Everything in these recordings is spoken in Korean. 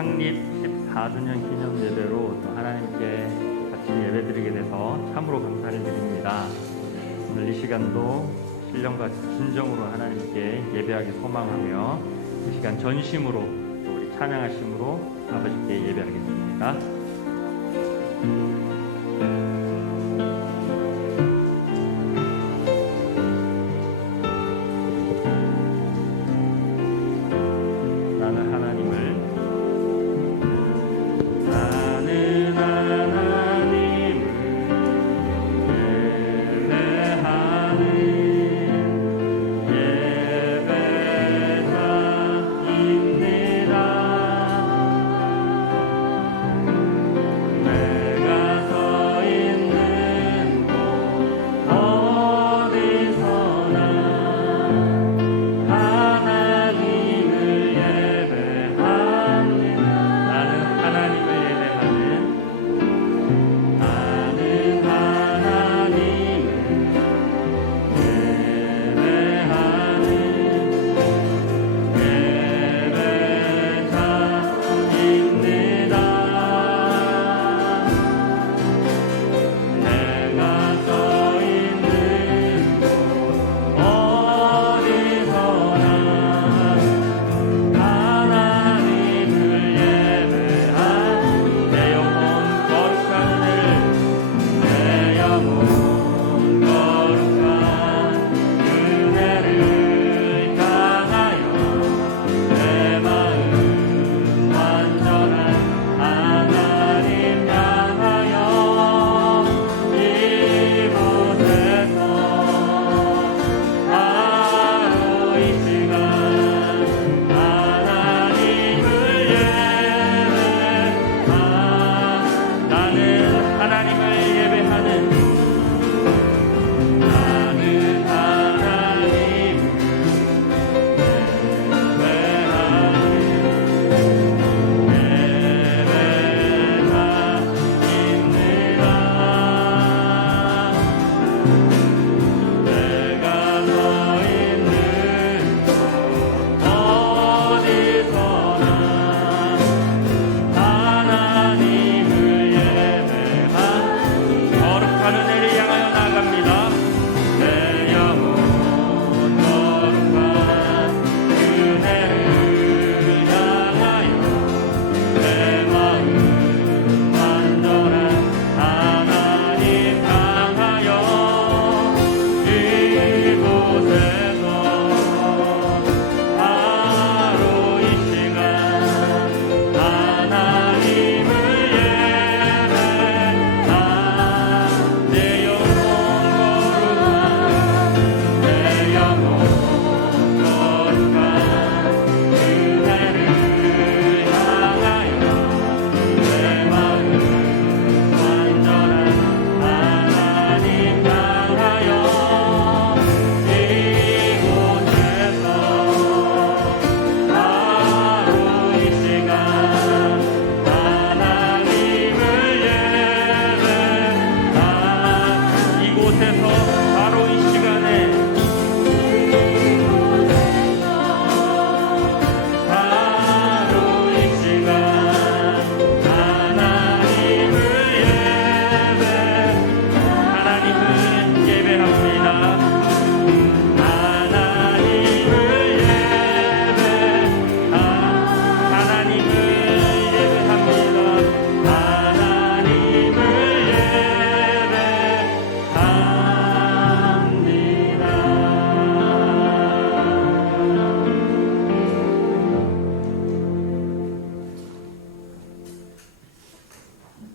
창립 14주년 기념 예배로 또 하나님께 같이 예배드리게 돼서 참으로 감사를 드립니다. 오늘 이 시간도 신령과 진정으로 하나님께 예배하기 소망하며 이 시간 전심으로 또 우리 찬양하심으로 아버지께 예배하겠습니다.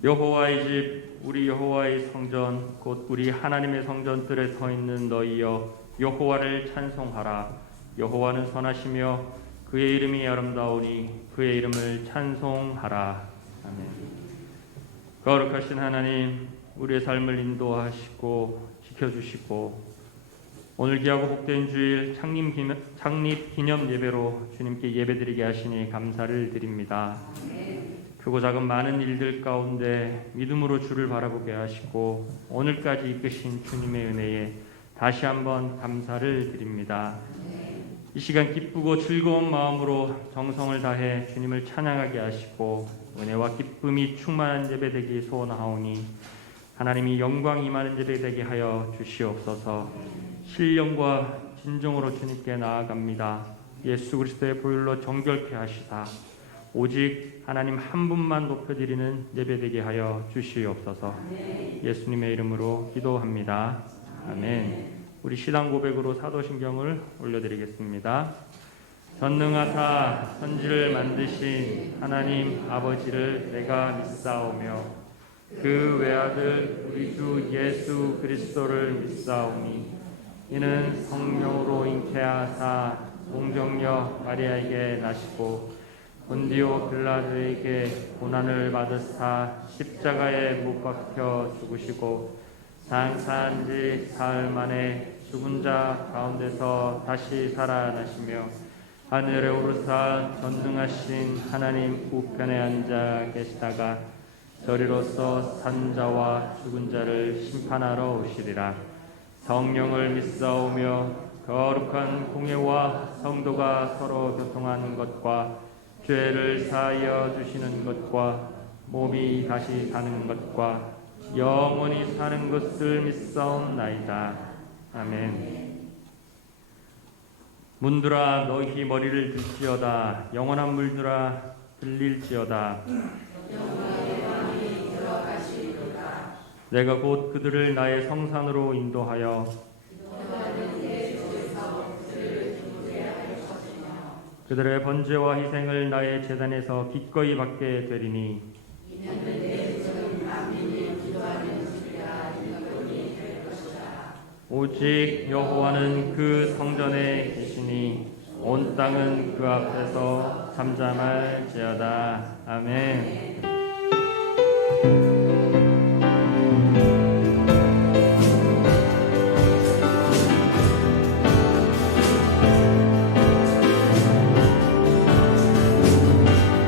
여호와의 집 우리 여호와의 성전 곧 우리 하나님의 성전들에 서 있는 너희여 여호와를 찬송하라. 여호와는 선하시며 그의 이름이 아름다우니 그의 이름을 찬송하라. 아멘. 거룩하신 하나님, 우리의 삶을 인도하시고 지켜주시고 오늘 귀하고 복된 주일 창립 기념 예배로 주님께 예배드리게 하시니 감사를 드립니다. 크고 작은 많은 일들 가운데 믿음으로 주를 바라보게 하시고 오늘까지 이끄신 주님의 은혜에 다시 한번 감사를 드립니다. 이 시간 기쁘고 즐거운 마음으로 정성을 다해 주님을 찬양하게 하시고 은혜와 기쁨이 충만한 예배 되기 소원하오니 하나님이 영광 임하는 예배 되게 하여 주시옵소서. 신령과 진정으로 주님께 나아갑니다. 예수 그리스도의 보혈로 정결케 하시사 오직 하나님 한 분만 높여드리는 예배 되게 하여 주시옵소서. 예수님의 이름으로 기도합니다. 아멘. 우리 시단 고백으로 사도신경을 올려드리겠습니다. 전능하사 천지를 만드신 하나님 아버지를 내가 믿사오며 그 외아들 우리 주 예수 그리스도를 믿사오니 이는 성령으로 잉태하사 동정녀 마리아에게 나시고 본디오 빌라도에게 고난을 받으사 십자가에 못 박혀 죽으시고 장사한 지 사흘 만에 죽은 자 가운데서 다시 살아나시며 하늘에 오르사 전능하신 하나님 우편에 앉아 계시다가 저리로서 산 자와 죽은 자를 심판하러 오시리라. 성령을 믿사오며 거룩한 공예와 성도가 서로 교통하는 것과 죄를 사하여 주시는 것과 몸이 다시 사는 것과 영원히 사는 것을 믿사옵나이다. 아멘. 문들아 너희 머리를 들지어다. 영원한 물들아 들릴지어다. 내가 곧 그들을 나의 성산으로 인도하여 그들의 번제와 희생을 나의 제단에서 기꺼이 받게 되리니 오직 여호와는 그 성전에 계시니 온 땅은 그 앞에서 잠잠할지어다. 아멘.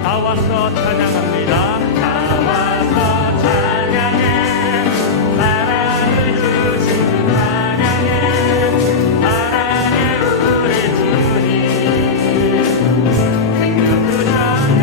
다 와서 찬양합니다. 다 와서 찬양해. 사랑을 주신 주 찬양해. 사랑해 우리 주님. 생명 그 전에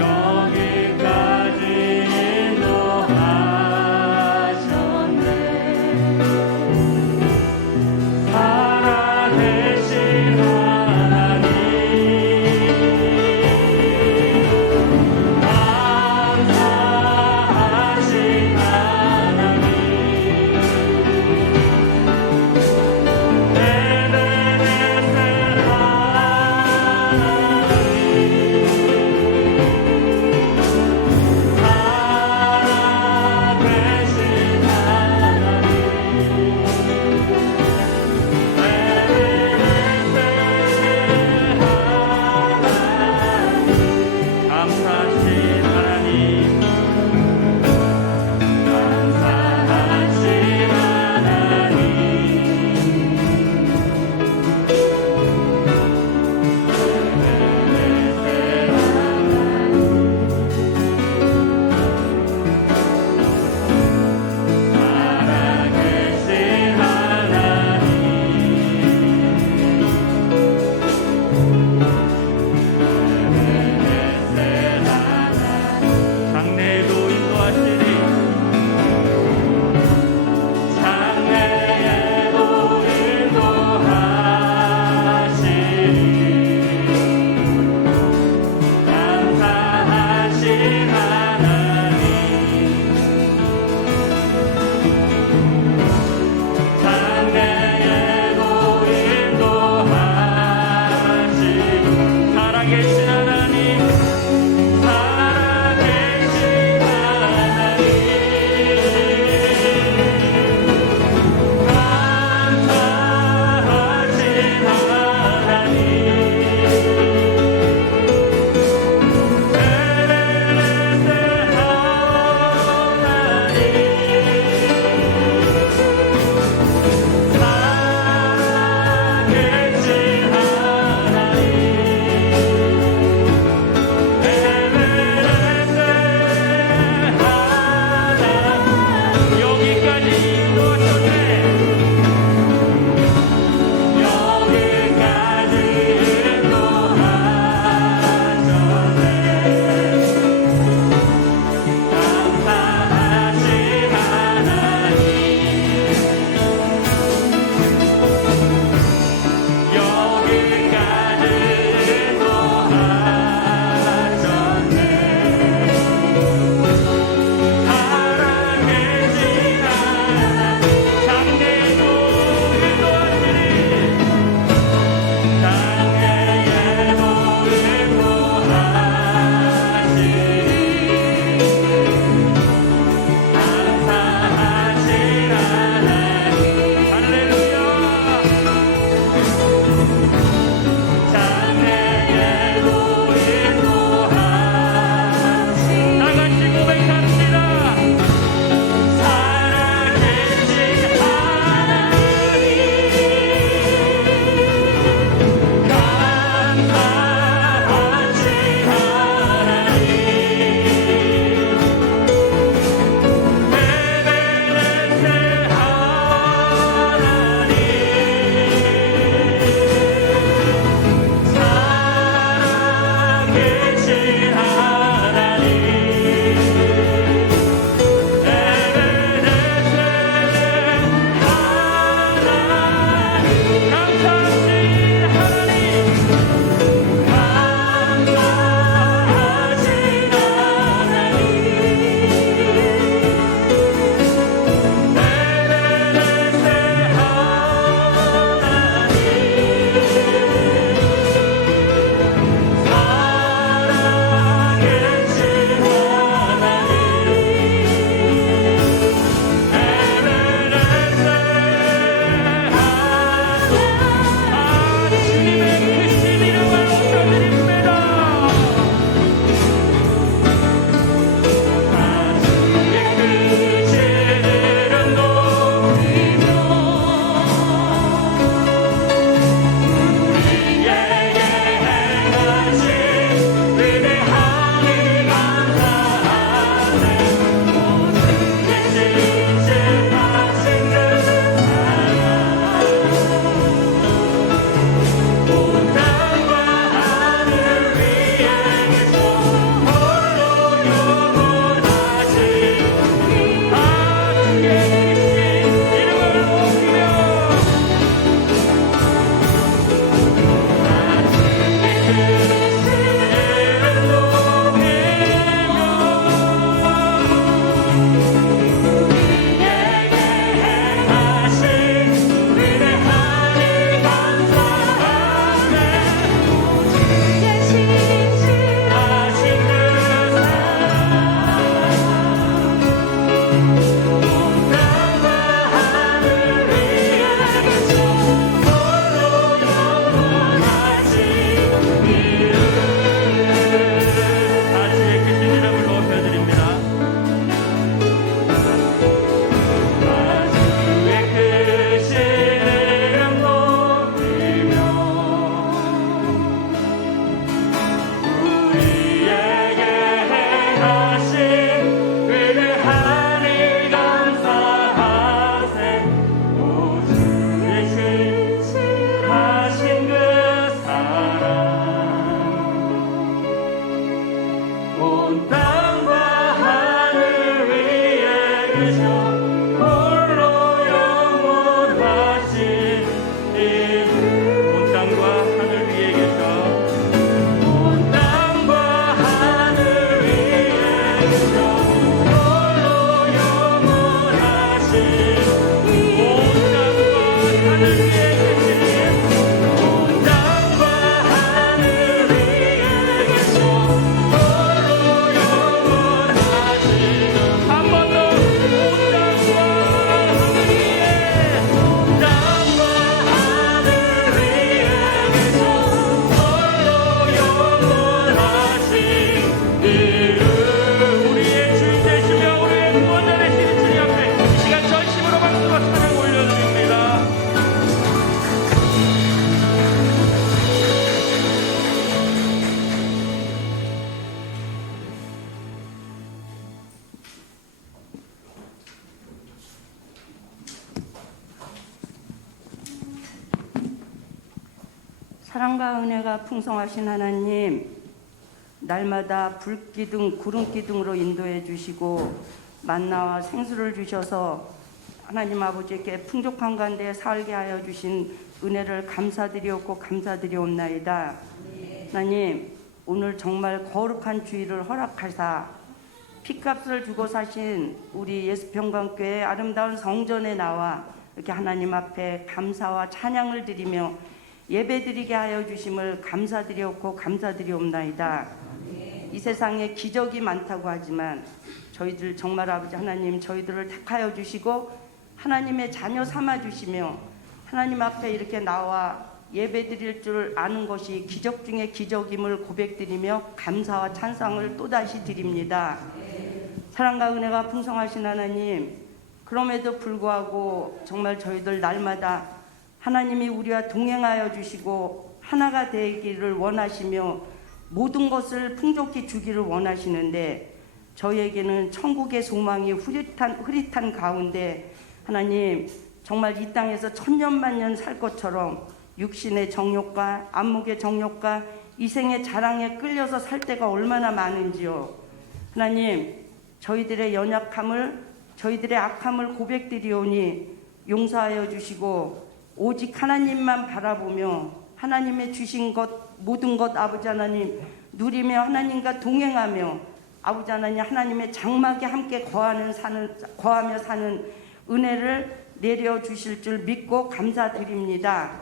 여기까지 인도하셨네. 살아계신 하나님, 감사하신 하나님, 에베네셀 하나님, 온 땅과 하늘 위에 계셔 홀로 영원하신 이름. 온 땅과 하늘 위에 계셔 온 땅과 하늘 위에 계셔 홀로 영원하신 온 땅과 하늘 위에 계신 온 땅과 하늘 위에 계셔 홀로 영원하신 한 번 더 온 땅과 하늘 위에 온 땅과 하늘 위에 계셔 홀로 영원하신 이름. 우리의 주인 되시며 우리의 구원자 되시는 주님 앞에 이 시간 전심으로 박수와 찬양 올려드립니다. 사랑과 은혜가 풍성하신 하나님, 날마다 불기둥, 구름기둥으로 인도해 주시고 만나와 생수를 주셔서 하나님 아버지께 풍족한 가운데 살게 하여 주신 은혜를 감사드리옵고 감사드리옵나이다. 하나님, 오늘 정말 거룩한 주일을 허락하사 피값을 주고 사신 우리 예수평강교회 아름다운 성전에 나와 이렇게 하나님 앞에 감사와 찬양을 드리며 예배드리게 하여 주심을 감사드리옵고 감사드리옵나이다. 이 세상에 기적이 많다고 하지만 저희들 정말 아버지 하나님 저희들을 택하여 주시고 하나님의 자녀 삼아 주시며 하나님 앞에 이렇게 나와 예배드릴 줄 아는 것이 기적 중에 기적임을 고백드리며 감사와 찬송을 또다시 드립니다. 사랑과 은혜가 풍성하신 하나님, 그럼에도 불구하고 정말 저희들 날마다 하나님이 우리와 동행하여 주시고 하나가 되기를 원하시며 모든 것을 풍족히 주기를 원하시는데 저희에게는 천국의 소망이 흐릿한 가운데 하나님 정말 이 땅에서 천년만년 살 것처럼 육신의 정욕과 안목의 정욕과 이생의 자랑에 끌려서 살 때가 얼마나 많은지요. 하나님 저희들의 연약함을 저희들의 악함을 고백드리오니 용서하여 주시고 오직 하나님만 바라보며 하나님의 주신 것 모든 것 아버지 하나님 누리며 하나님과 동행하며 아버지 하나님 하나님의 장막에 함께 거하며 사는 은혜를 내려주실 줄 믿고 감사드립니다.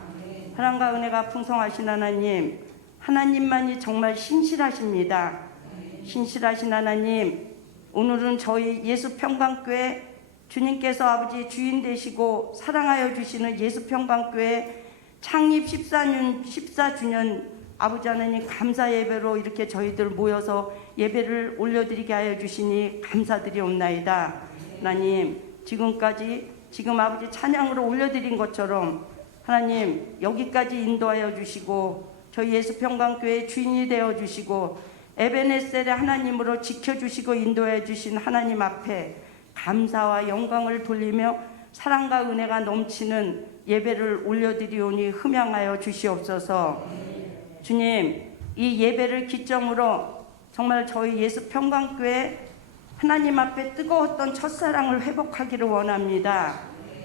사랑과 은혜가 풍성하신 하나님, 하나님만이 정말 신실하십니다. 신실하신 하나님, 오늘은 저희 예수평강교회 주님께서 아버지 주인 되시고 사랑하여 주시는 예수평강교회 창립 14주년 아버지 하나님 감사 예배로 이렇게 저희들 모여서 예배를 올려드리게 하여 주시니 감사드리옵나이다. 하나님 지금 아버지 찬양으로 올려드린 것처럼 하나님 여기까지 인도하여 주시고 저희 예수평강교회 주인이 되어 주시고 에베네셀의 하나님으로 지켜주시고 인도해 주신 하나님 앞에 감사와 영광을 돌리며 사랑과 은혜가 넘치는 예배를 올려드리오니 흠양하여 주시옵소서. 주님, 이 예배를 기점으로 정말 저희 예수평강교회 하나님 앞에 뜨거웠던 첫사랑을 회복하기를 원합니다.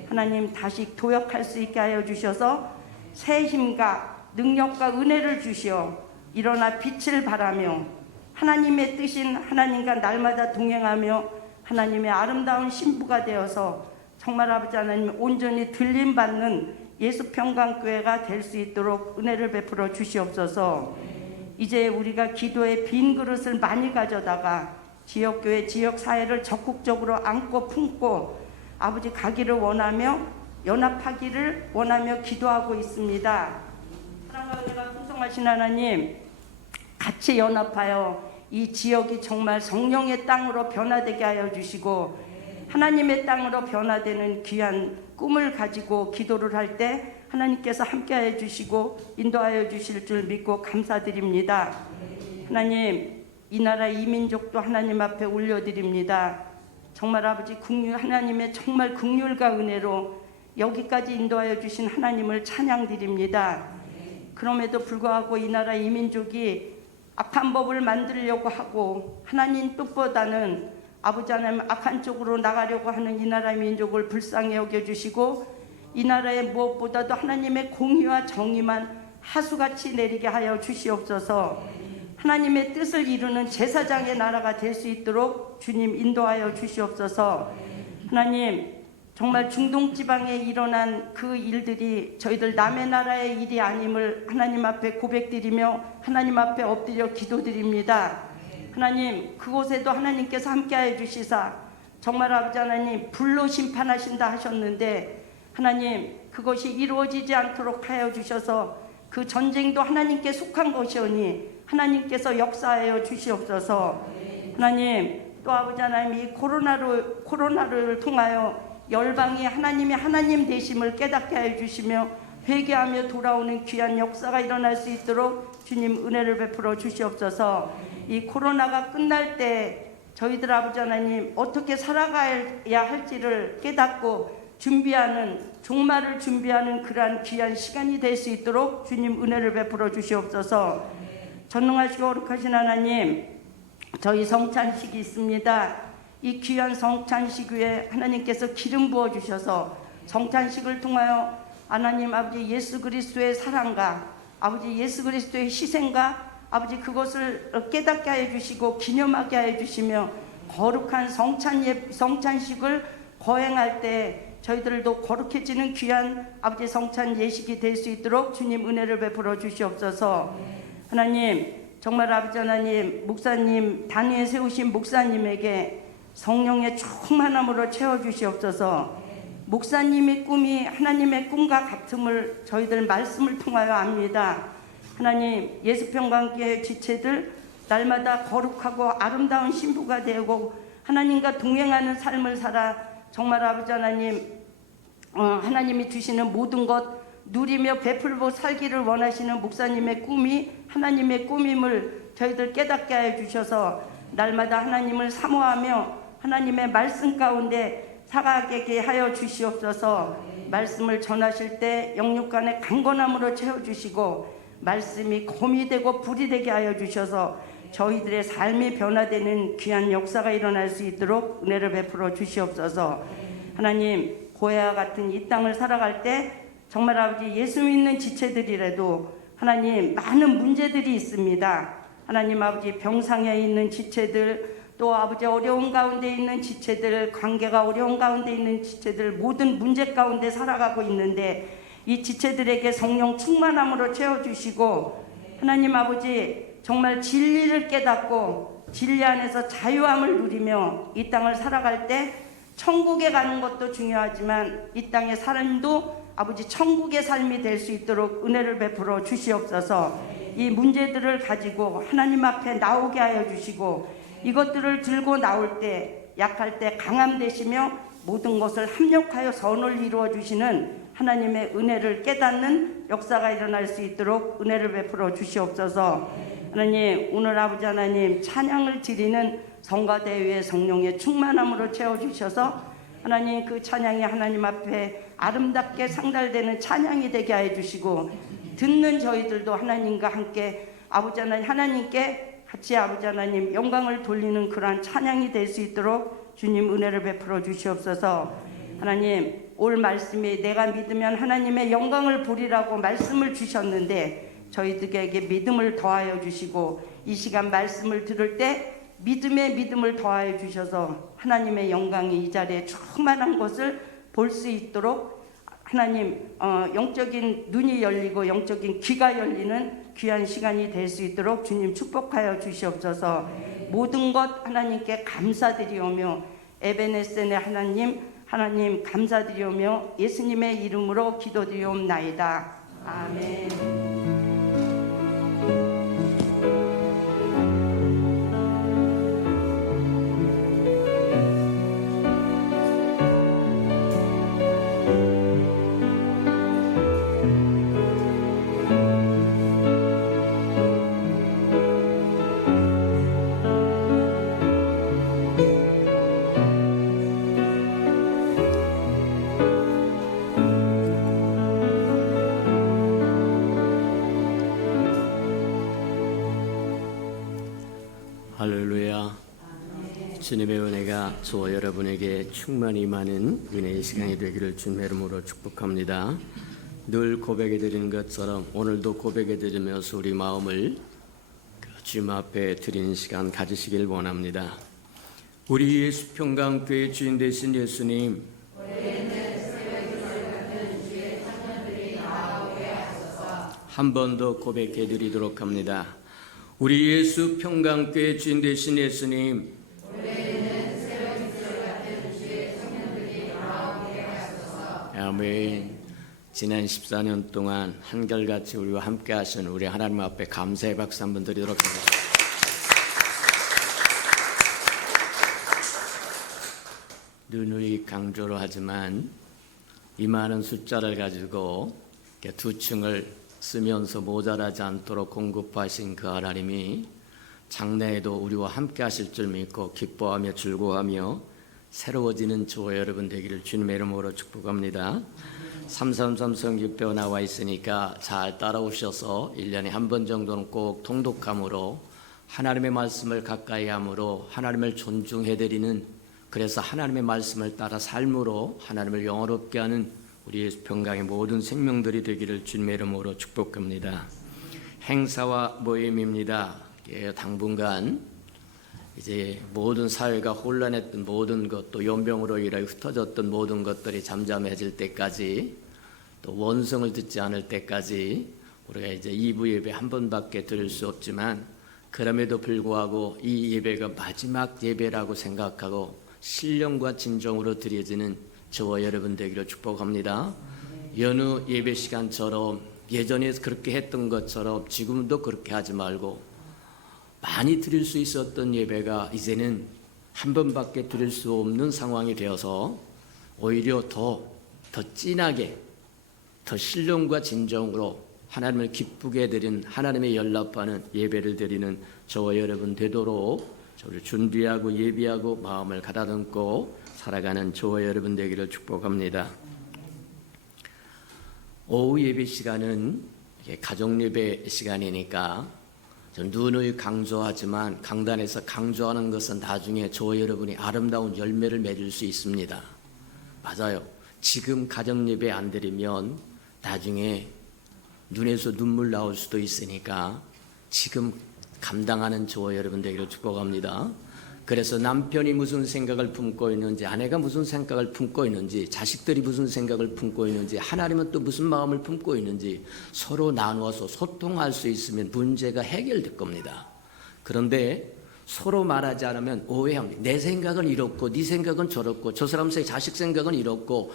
하나님 다시 도역할 수 있게 하여 주셔서 새 힘과 능력과 은혜를 주시어 일어나 빛을 발하며 하나님의 뜻인 하나님과 날마다 동행하며 하나님의 아름다운 신부가 되어서 정말 아버지 하나님 온전히 들림받는 예수평강교회가 될 수 있도록 은혜를 베풀어 주시옵소서. 이제 우리가 기도의 빈 그릇을 많이 가져다가 지역교회 지역사회를 적극적으로 안고 품고 아버지 가기를 원하며 연합하기를 원하며 기도하고 있습니다. 사랑과 은혜가 풍성하신 하나님 같이 연합하여 이 지역이 정말 성령의 땅으로 변화되게 하여 주시고 하나님의 땅으로 변화되는 귀한 꿈을 가지고 기도를 할 때 하나님께서 함께하여 주시고 인도하여 주실 줄 믿고 감사드립니다. 하나님 이 나라 이 민족도 하나님 앞에 올려드립니다. 정말 아버지 하나님의 정말 긍휼과 은혜로 여기까지 인도하여 주신 하나님을 찬양드립니다. 그럼에도 불구하고 이 나라 이 민족이 악한 법을 만들려고 하고 하나님 뜻보다는 아버지 하나님 악한 쪽으로 나가려고 하는 이 나라 민족을 불쌍히 여겨주시고 이 나라에 무엇보다도 하나님의 공의와 정의만 하수같이 내리게 하여 주시옵소서. 하나님의 뜻을 이루는 제사장의 나라가 될 수 있도록 주님 인도하여 주시옵소서. 하나님 정말 중동 지방에 일어난 그 일들이 저희들 남의 나라의 일이 아님을 하나님 앞에 고백드리며 하나님 앞에 엎드려 기도드립니다. 하나님 그곳에도 하나님께서 함께하여 주시사 정말 아버지 하나님 불로 심판하신다 하셨는데 하나님 그것이 이루어지지 않도록 하여 주셔서 그 전쟁도 하나님께 속한 것이오니 하나님께서 역사하여 주시옵소서. 하나님 또 아버지 하나님 이 코로나를 통하여 열방이 하나님의 하나님 되심을 깨닫게 하여 주시며 회개하며 돌아오는 귀한 역사가 일어날 수 있도록 주님 은혜를 베풀어 주시옵소서. 이 코로나가 끝날 때 저희들 아버지 하나님 어떻게 살아가야 할지를 깨닫고 준비하는 종말을 준비하는 그러한 귀한 시간이 될 수 있도록 주님 은혜를 베풀어 주시옵소서. 전능하시고 거룩하신 하나님 저희 성찬식이 있습니다. 이 귀한 성찬식 위에 하나님께서 기름 부어 주셔서 성찬식을 통하여 하나님 아버지 예수 그리스도의 사랑과 아버지 예수 그리스도의 희생과 아버지 그것을 깨닫게 하여 주시고 기념하게 하여 주시며 거룩한 성찬식을 거행할 때 저희들도 거룩해지는 귀한 아버지 성찬 예식이 될 수 있도록 주님 은혜를 베풀어 주시옵소서. 하나님 정말 아버지 하나님 목사님 단위에 세우신 목사님에게 성령의 충만함으로 채워주시옵소서. 목사님의 꿈이 하나님의 꿈과 같음을 저희들 말씀을 통하여 압니다. 하나님 예수평강교회 지체들 날마다 거룩하고 아름다운 신부가 되고 하나님과 동행하는 삶을 살아 정말 아버지 하나님 하나님이 주시는 모든 것 누리며 베풀고 살기를 원하시는 목사님의 꿈이 하나님의 꿈임을 저희들 깨닫게 하여 주셔서 날마다 하나님을 사모하며 하나님의 말씀 가운데 살아가게 하여 주시옵소서. 말씀을 전하실 때 영육간의 강건함으로 채워주시고 말씀이 검이 되고 불이 되게 하여 주셔서 저희들의 삶이 변화되는 귀한 역사가 일어날 수 있도록 은혜를 베풀어 주시옵소서. 하나님 고해와 같은 이 땅을 살아갈 때 정말 아버지 예수 믿는 지체들이라도 하나님 많은 문제들이 있습니다. 하나님 아버지 병상에 있는 지체들 또 아버지 어려운 가운데 있는 지체들 관계가 어려운 가운데 있는 지체들 모든 문제 가운데 살아가고 있는데 이 지체들에게 성령 충만함으로 채워주시고 하나님 아버지 정말 진리를 깨닫고 진리 안에서 자유함을 누리며 이 땅을 살아갈 때 천국에 가는 것도 중요하지만 이 땅의 삶도 아버지 천국의 삶이 될 수 있도록 은혜를 베풀어 주시옵소서. 이 문제들을 가지고 하나님 앞에 나오게 하여 주시고 이것들을 들고 나올 때 약할 때 강함 되시며 모든 것을 합력하여 선을 이루어 주시는 하나님의 은혜를 깨닫는 역사가 일어날 수 있도록 은혜를 베풀어 주시옵소서. 하나님 오늘 아버지 하나님 찬양을 드리는 성가대회의 성령의 충만함으로 채워주셔서 하나님 그 찬양이 하나님 앞에 아름답게 상달되는 찬양이 되게 하여 주시고 듣는 저희들도 하나님과 함께 아버지 하나님 하나님께 같이 아버지 하나님 영광을 돌리는 그러한 찬양이 될 수 있도록 주님 은혜를 베풀어 주시옵소서. 하나님 올 말씀이 내가 믿으면 하나님의 영광을 보리라고 말씀을 주셨는데 저희들에게 믿음을 더하여 주시고 이 시간 말씀을 들을 때 믿음의 믿음을 더하여 주셔서 하나님의 영광이 이 자리에 충만한 것을 볼 수 있도록 하나님 영적인 눈이 열리고 영적인 귀가 열리는 귀한 시간이 될 수 있도록 주님 축복하여 주시옵소서. 모든 것 하나님께 감사드리오며 에베네센의 하나님 감사드리오며 예수님의 이름으로 기도드리옵나이다. 아멘. 할렐루야. 주님의 은혜가 저와 여러분에게 충만히 임하는 은혜의 시간이 되기를 주님의 이름으로 축복합니다. 늘 고백해 드리는 것처럼 오늘도 고백해 드리면서 우리 마음을 주님 앞에 드리는 시간 가지시길 원합니다. 우리 예수 평강교회 주인 되신 예수님, 한 번 더 고백해 드리도록 합니다. 우리 예수 평강교회 주인 되신 예수님, 아멘. 지난 14년 동안 한결같이 우리와 함께 하신 우리 하나님 앞에 감사의 박수 한번 드리도록 합니다. 누누이 강조를 하지만 이 많은 숫자를 가지고 두 층을 쓰면서 모자라지 않도록 공급하신 그 하나님이 장래에도 우리와 함께 하실 줄 믿고 기뻐하며 즐거워하며 새로워지는 저와 여러분 되기를 주님의 이름으로 축복합니다. 333 성경표 나와 있으니까 잘 따라오셔서 1년에 한 번 정도는 꼭 통독함으로 하나님의 말씀을 가까이 함으로 하나님을 존중해드리는, 그래서 하나님의 말씀을 따라 삶으로 하나님을 영화롭게 하는 우리 예수 평강의 모든 생명들이 되기를 주님의 이름으로 축복합니다. 행사와 모임입니다. 당분간 이제 모든 사회가 혼란했던 모든 것, 또 연병으로 인하여 흩어졌던 모든 것들이 잠잠해질 때까지, 또 원성을 듣지 않을 때까지 우리가 이제 2부 예배 한 번밖에 드릴 수 없지만, 그럼에도 불구하고 이 예배가 마지막 예배라고 생각하고 신령과 진정으로 드려지는 저와 여러분 되기를 축복합니다. 여느 예배 시간처럼 예전에 그렇게 했던 것처럼 지금도 그렇게 하지 말고, 많이 드릴 수 있었던 예배가 이제는 한 번밖에 드릴 수 없는 상황이 되어서 오히려 더 진하게, 더 신령과 진정으로 하나님을 기쁘게 드린, 하나님의 연락하는 예배를 드리는 저와 여러분 되도록 저를 준비하고 예비하고 마음을 가다듬고 살아가는 저와 여러분 되기를 축복합니다. 오후 예배 시간은 가정 예배 시간이니까 누누이 강조하지만 강단에서 강조하는 것은 나중에 저와 여러분이 아름다운 열매를 맺을 수 있습니다. 맞아요. 지금 가정 예배 안 드리면 나중에 눈에서 눈물 나올 수도 있으니까 지금 감당하는 저와 여러분 되기를 축복합니다. 그래서 남편이 무슨 생각을 품고 있는지, 아내가 무슨 생각을 품고 있는지, 자식들이 무슨 생각을 품고 있는지, 하나님은 또 무슨 마음을 품고 있는지 서로 나누어서 소통할 수 있으면 문제가 해결될 겁니다. 그런데 서로 말하지 않으면 오해합니다. 내 생각은 이렇고 네 생각은 저렇고 저 사람 자식 생각은 이렇고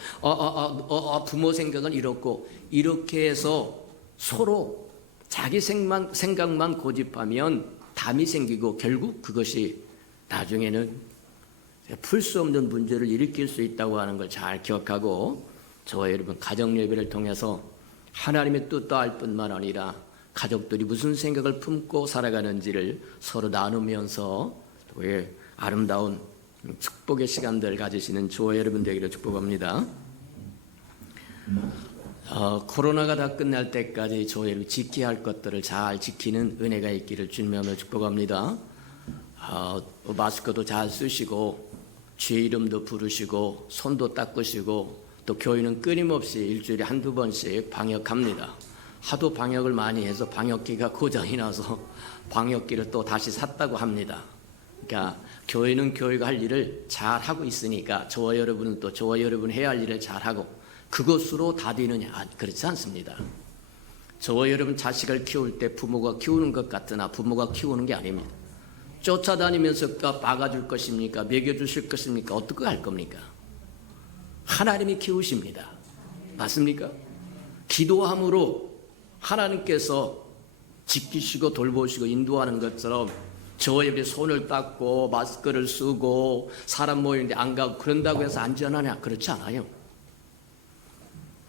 부모 생각은 이렇고, 이렇게 해서 서로 자기 생각만 고집하면 담이 생기고 결국 그것이 나중에는 풀 수 없는 문제를 일으킬 수 있다고 하는 걸 잘 기억하고, 저와 여러분 가정 예배를 통해서 하나님의 뜻도 알 뿐만 아니라 가족들이 무슨 생각을 품고 살아가는지를 서로 나누면서 아름다운 축복의 시간들 가지시는 저와 여러분 되기를 축복합니다. 코로나가 다 끝날 때까지 저와 여러분 지켜야 할 것들을 잘 지키는 은혜가 있기를 주님으로 축복합니다. 마스크도 잘 쓰시고 주의 이름도 부르시고 손도 닦으시고, 또 교회는 끊임없이 일주일에 한두 번씩 방역합니다. 하도 방역을 많이 해서 방역기가 고장이 나서 방역기를 또 다시 샀다고 합니다. 그러니까 교회는 교회가 할 일을 잘 하고 있으니까 저와 여러분은 또 저와 여러분 해야 할 일을 잘 하고, 그것으로 다 되느냐? 그렇지 않습니다. 저와 여러분 자식을 키울 때 부모가 키우는 것 같으나 부모가 키우는 게 아닙니다. 쫓아다니면서 박아줄 것입니까? 먹여주실 것입니까? 어떻게 할 겁니까? 하나님이 키우십니다. 맞습니까? 기도함으로 하나님께서 지키시고 돌보시고 인도하는 것처럼 저와 여러분이 손을 닦고 마스크를 쓰고 사람 모이는데 안 가고 그런다고 해서 안전하냐? 그렇지 않아요.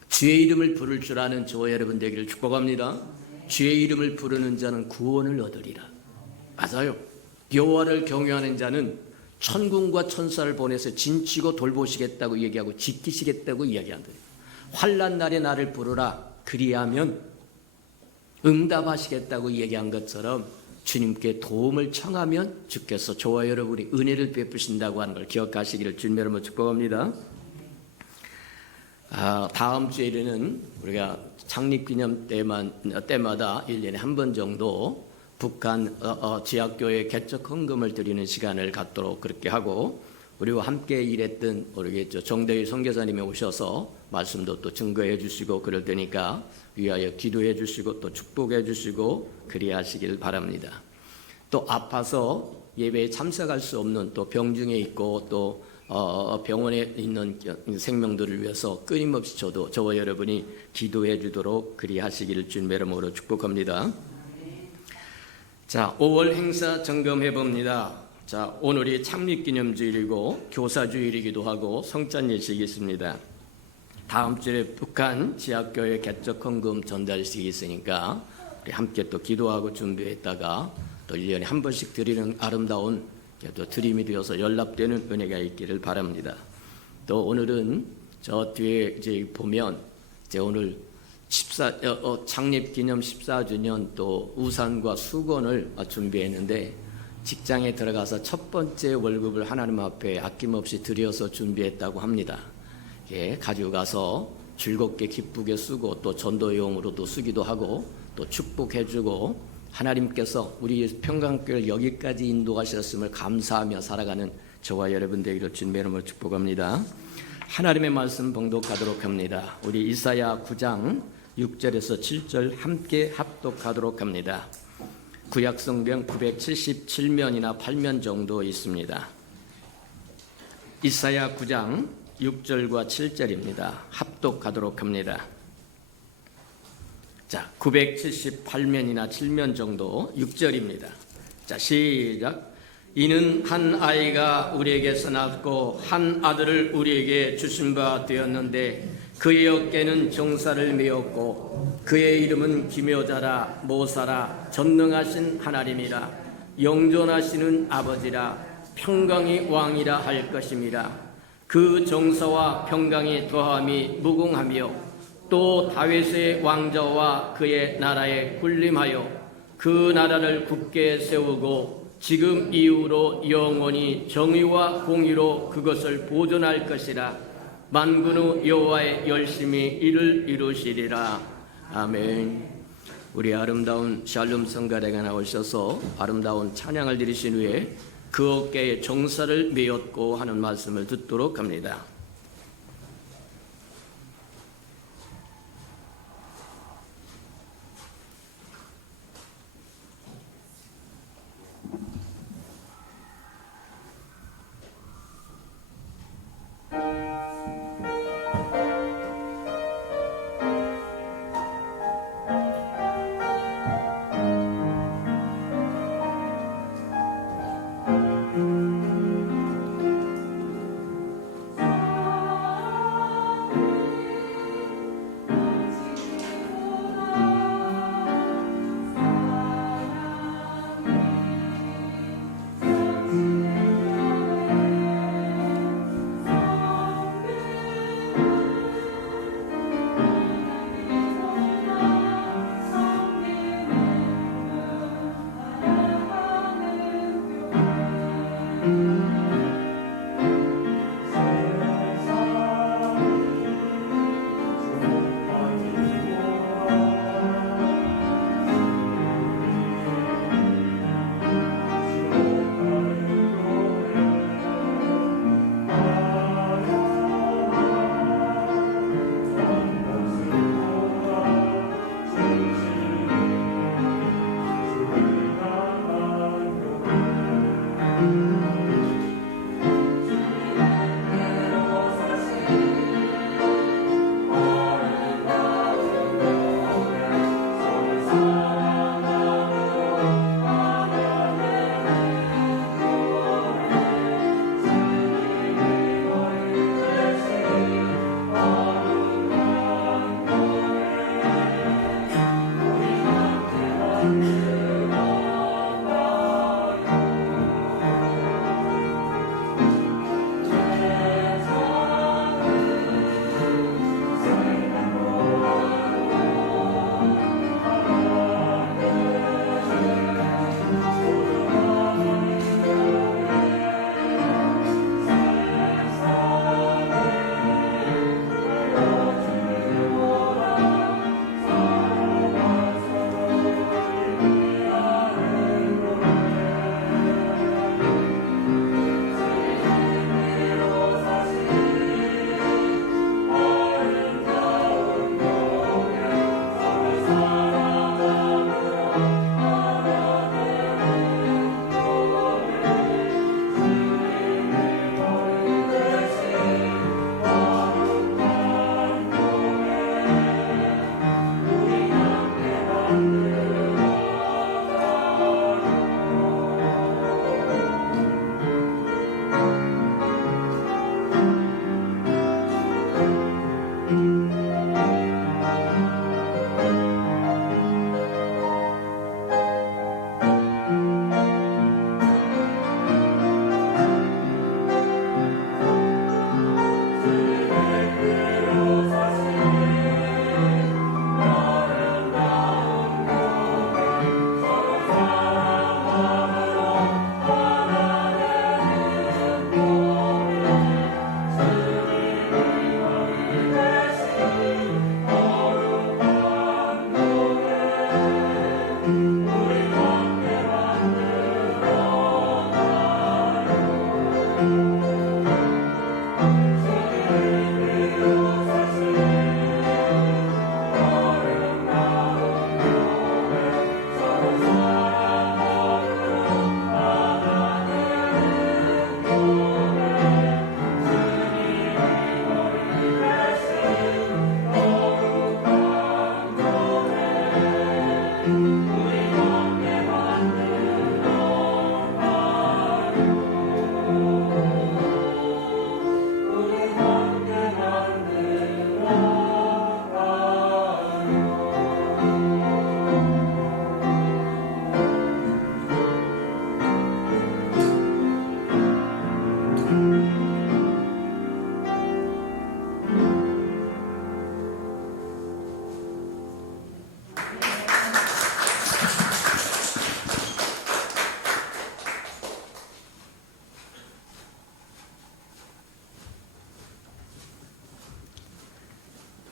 주의 이름을 부를 줄 아는 저와 여러분 되기를 축복합니다. 주의 이름을 부르는 자는 구원을 얻으리라. 맞아요. 여호와를 경외하는 자는 천군과 천사를 보내서 진치고 돌보시겠다고 얘기하고 지키시겠다고 이야기한다. 환난 날에 나를 부르라 그리하면 응답하시겠다고 얘기한 것처럼 주님께 도움을 청하면 주께서 저와 여러분이 은혜를 베푸신다고 하는 걸 기억하시기를 주님의 이름으로 축복합니다. 다음 주에는 우리가 창립기념 때마다 1년에 한 번 정도 북한 지하교회 개척 헌금을 드리는 시간을 갖도록 그렇게 하고, 우리와 함께 일했던 모르겠죠, 정대희 선교사님이 오셔서 말씀도 또 증거해 주시고 그럴 테니까 위하여 기도해 주시고 또 축복해 주시고 그리하시길 바랍니다. 또 아파서 예배에 참석할 수 없는, 또 병중에 있고 또 병원에 있는 생명들을 위해서 끊임없이 저와 여러분이 기도해 주도록 그리하시기를 주님의 이름으로 축복합니다. 자, 5월 행사 점검해 봅니다. 자, 오늘이 창립기념주일이고 교사주일이기도 하고 성찬 예식이 있습니다. 다음 주에 북한 지하교회 개척 헌금 전달식이 있으니까 우리 함께 또 기도하고 준비했다가 또 1년에 한 번씩 드리는 아름다운 또 드림이 되어서 연락되는 은혜가 있기를 바랍니다. 또 오늘은 저 뒤에 이제 보면 이제 오늘 창립 기념 14주년 또 우산과 수건을 준비했는데, 직장에 들어가서 첫 번째 월급을 하나님 앞에 아낌없이 드려서 준비했다고 합니다. 예, 가지고 가서 즐겁게 기쁘게 쓰고 또 전도용으로도 쓰기도 하고 또 축복해주고, 하나님께서 우리 평강교회를 여기까지 인도하셨음을 감사하며 살아가는 저와 여러분 되기를 주님의 이름으로 축복합니다. 하나님의 말씀 봉독하도록 합니다. 우리 이사야 9장 6절에서 7절 함께 합독하도록 합니다. 구약성경 977면이나 8면 정도 있습니다. 이사야 9장 6절과 7절입니다. 합독하도록 합니다. 자, 978면이나 7면 정도 6절입니다. 자, 시작. 이는 한 아이가 우리에게서 낳고 한 아들을 우리에게 주신 바 되었는데 그의 어깨는 정사를 메었고 그의 이름은 기묘자라 모사라 전능하신 하나님이라 영존하시는 아버지라 평강의 왕이라 할 것임이라. 그 정사와 평강이 더함이 무궁하며 또 다윗의 왕자와 그의 나라에 군림하여 그 나라를 굳게 세우고 지금 이후로 영원히 정의와 공의로 그것을 보존할 것이라. 만군의 여호와의 열심히 이를 이루시리라. 아멘. 우리 아름다운 샬롬 성가대가 나오셔서 아름다운 찬양을 드리신 후에 그 어깨에 정사를 메었고 하는 말씀을 듣도록 합니다.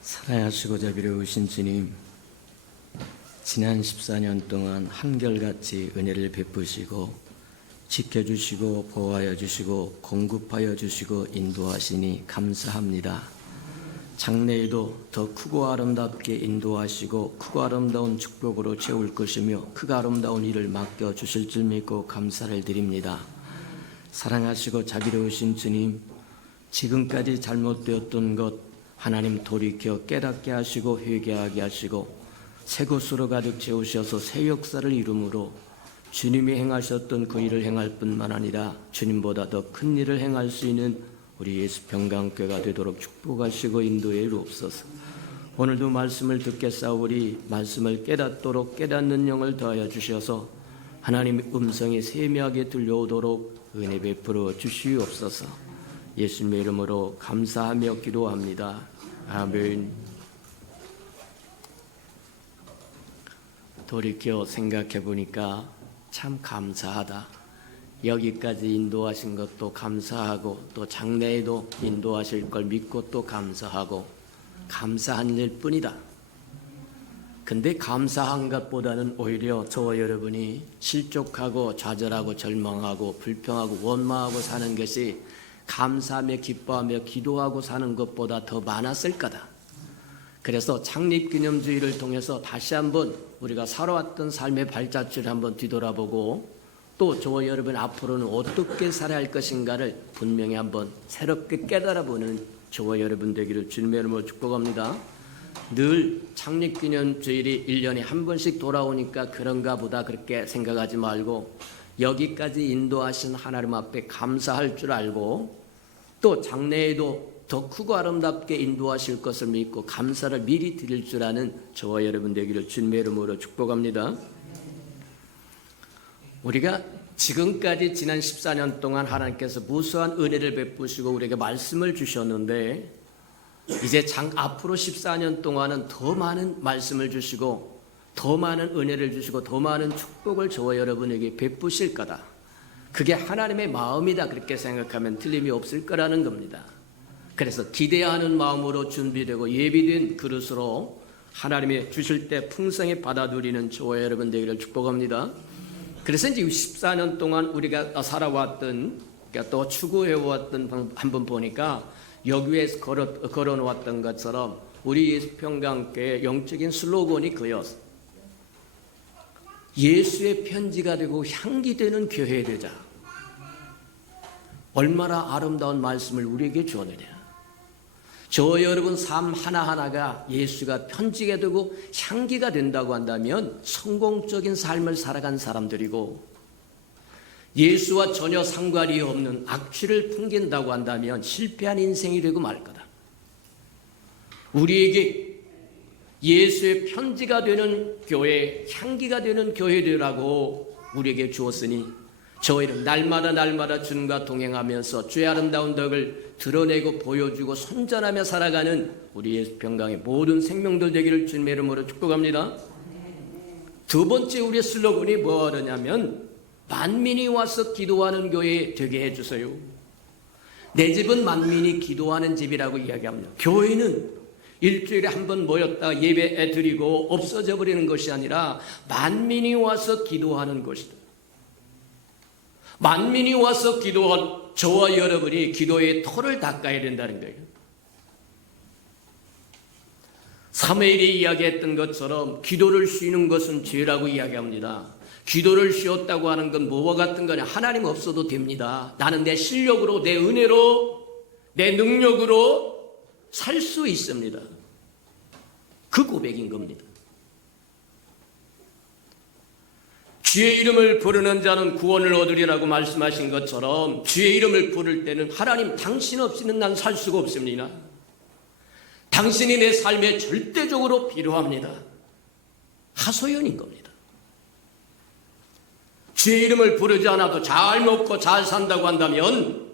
사랑하시고 자비로우신 주님, 지난 14년 동안 한결같이 은혜를 베푸시고 지켜주시고 보호하여 주시고 공급하여 주시고 인도하시니 감사합니다. 장래에도 더 크고 아름답게 인도하시고 크고 아름다운 축복으로 채울 것이며 크고 아름다운 일을 맡겨주실 줄 믿고 감사를 드립니다. 사랑하시고 자비로우신 주님, 지금까지 잘못되었던 것 하나님 돌이켜 깨닫게 하시고 회개하게 하시고 새 것으로 가득 채우셔서 새 역사를 이루므로 주님이 행하셨던 그 일을 행할 뿐만 아니라 주님보다 더 큰 일을 행할 수 있는 우리 예수 평강교회가 되도록 축복하시고 인도해 주옵소서. 오늘도 말씀을 듣겠사오니 말씀을 깨닫도록 깨닫는 영을 더하여 주셔서 하나님의 음성이 세미하게 들려오도록 은혜 베풀어 주시옵소서. 예수님의 이름으로 감사하며 기도합니다. 아멘. 돌이켜 생각해 보니까 참 감사하다. 여기까지 인도하신 것도 감사하고 또 장래에도 인도하실 걸 믿고 또 감사하고 감사한 일뿐이다. 근데 감사한 것보다는 오히려 저와 여러분이 실족하고 좌절하고 절망하고 불평하고 원망하고 사는 것이 감사하며 기뻐하며 기도하고 사는 것보다 더 많았을 거다. 그래서 창립기념주의를 통해서 다시 한번 우리가 살아왔던 삶의 발자취를 한번 뒤돌아보고 또 저와 여러분 앞으로는 어떻게 살아야 할 것인가를 분명히 한번 새롭게 깨달아보는 저와 여러분 되기를 주님의 이름으로 축복합니다. 늘 창립기념주일이 1년에 한 번씩 돌아오니까 그런가 보다 그렇게 생각하지 말고 여기까지 인도하신 하나님 앞에 감사할 줄 알고 또 장래에도 더 크고 아름답게 인도하실 것을 믿고 감사를 미리 드릴 줄 아는 저와 여러분 되기를 주님의 이름으로 축복합니다. 우리가 지금까지 지난 14년 동안 하나님께서 무수한 은혜를 베푸시고 우리에게 말씀을 주셨는데 이제 앞으로 14년 동안은 더 많은 말씀을 주시고 더 많은 은혜를 주시고 더 많은 축복을 저와 여러분에게 베푸실 거다. 그게 하나님의 마음이다. 그렇게 생각하면 틀림이 없을 거라는 겁니다. 그래서 기대하는 마음으로 준비되고 예비된 그릇으로 하나님이 주실 때 풍성히 받아 누리는 저와 여러분 되기를 축복합니다. 그래서 이제 14년 동안 우리가 살아왔던 그러니까 또 추구해왔던 한번 보니까 여기 위에 걸어놓았던 것처럼 우리 예수평강교회 영적인 슬로건이 그였어요. 예수의 편지가 되고 향기 되는 교회 되자. 얼마나 아름다운 말씀을 우리에게 주었느냐. 저 여러분 삶 하나하나가 예수가 편지가 되고 향기가 된다고 한다면 성공적인 삶을 살아간 사람들이고 예수와 전혀 상관이 없는 악취를 풍긴다고 한다면 실패한 인생이 되고 말 거다. 우리에게 예수의 편지가 되는 교회, 향기가 되는 교회들이라고 우리에게 주었으니 저희는 날마다 주님과 동행하면서 주의 아름다운 덕을 드러내고 보여주고 선전하며 살아가는 우리 예수 평강의 모든 생명들 되기를 주님의 이름으로 축복합니다. 두 번째 우리의 슬로건이 뭐냐면 만민이 와서 기도하는 교회 되게 해주세요. 내 집은 만민이 기도하는 집이라고 이야기합니다. 교회는 일주일에 한 번 모였다 예배 드리고 없어져 버리는 것이 아니라 만민이 와서 기도하는 것이다. 만민이 와서 저와 여러분이 기도의 토를 닦아야 된다는 거예요. 사무엘이 이야기했던 것처럼 기도를 쉬는 것은 죄라고 이야기합니다. 기도를 쉬었다고 하는 건 뭐와 같은 거냐? 하나님 없어도 됩니다. 나는 내 실력으로, 내 은혜로, 내 능력으로 살 수 있습니다. 그 고백인 겁니다. 주의 이름을 부르는 자는 구원을 얻으리라고 말씀하신 것처럼 주의 이름을 부를 때는 하나님 당신 없이는 난 살 수가 없습니다. 당신이 내 삶에 절대적으로 필요합니다. 하소연인 겁니다. 주의 이름을 부르지 않아도 잘 먹고 잘 산다고 한다면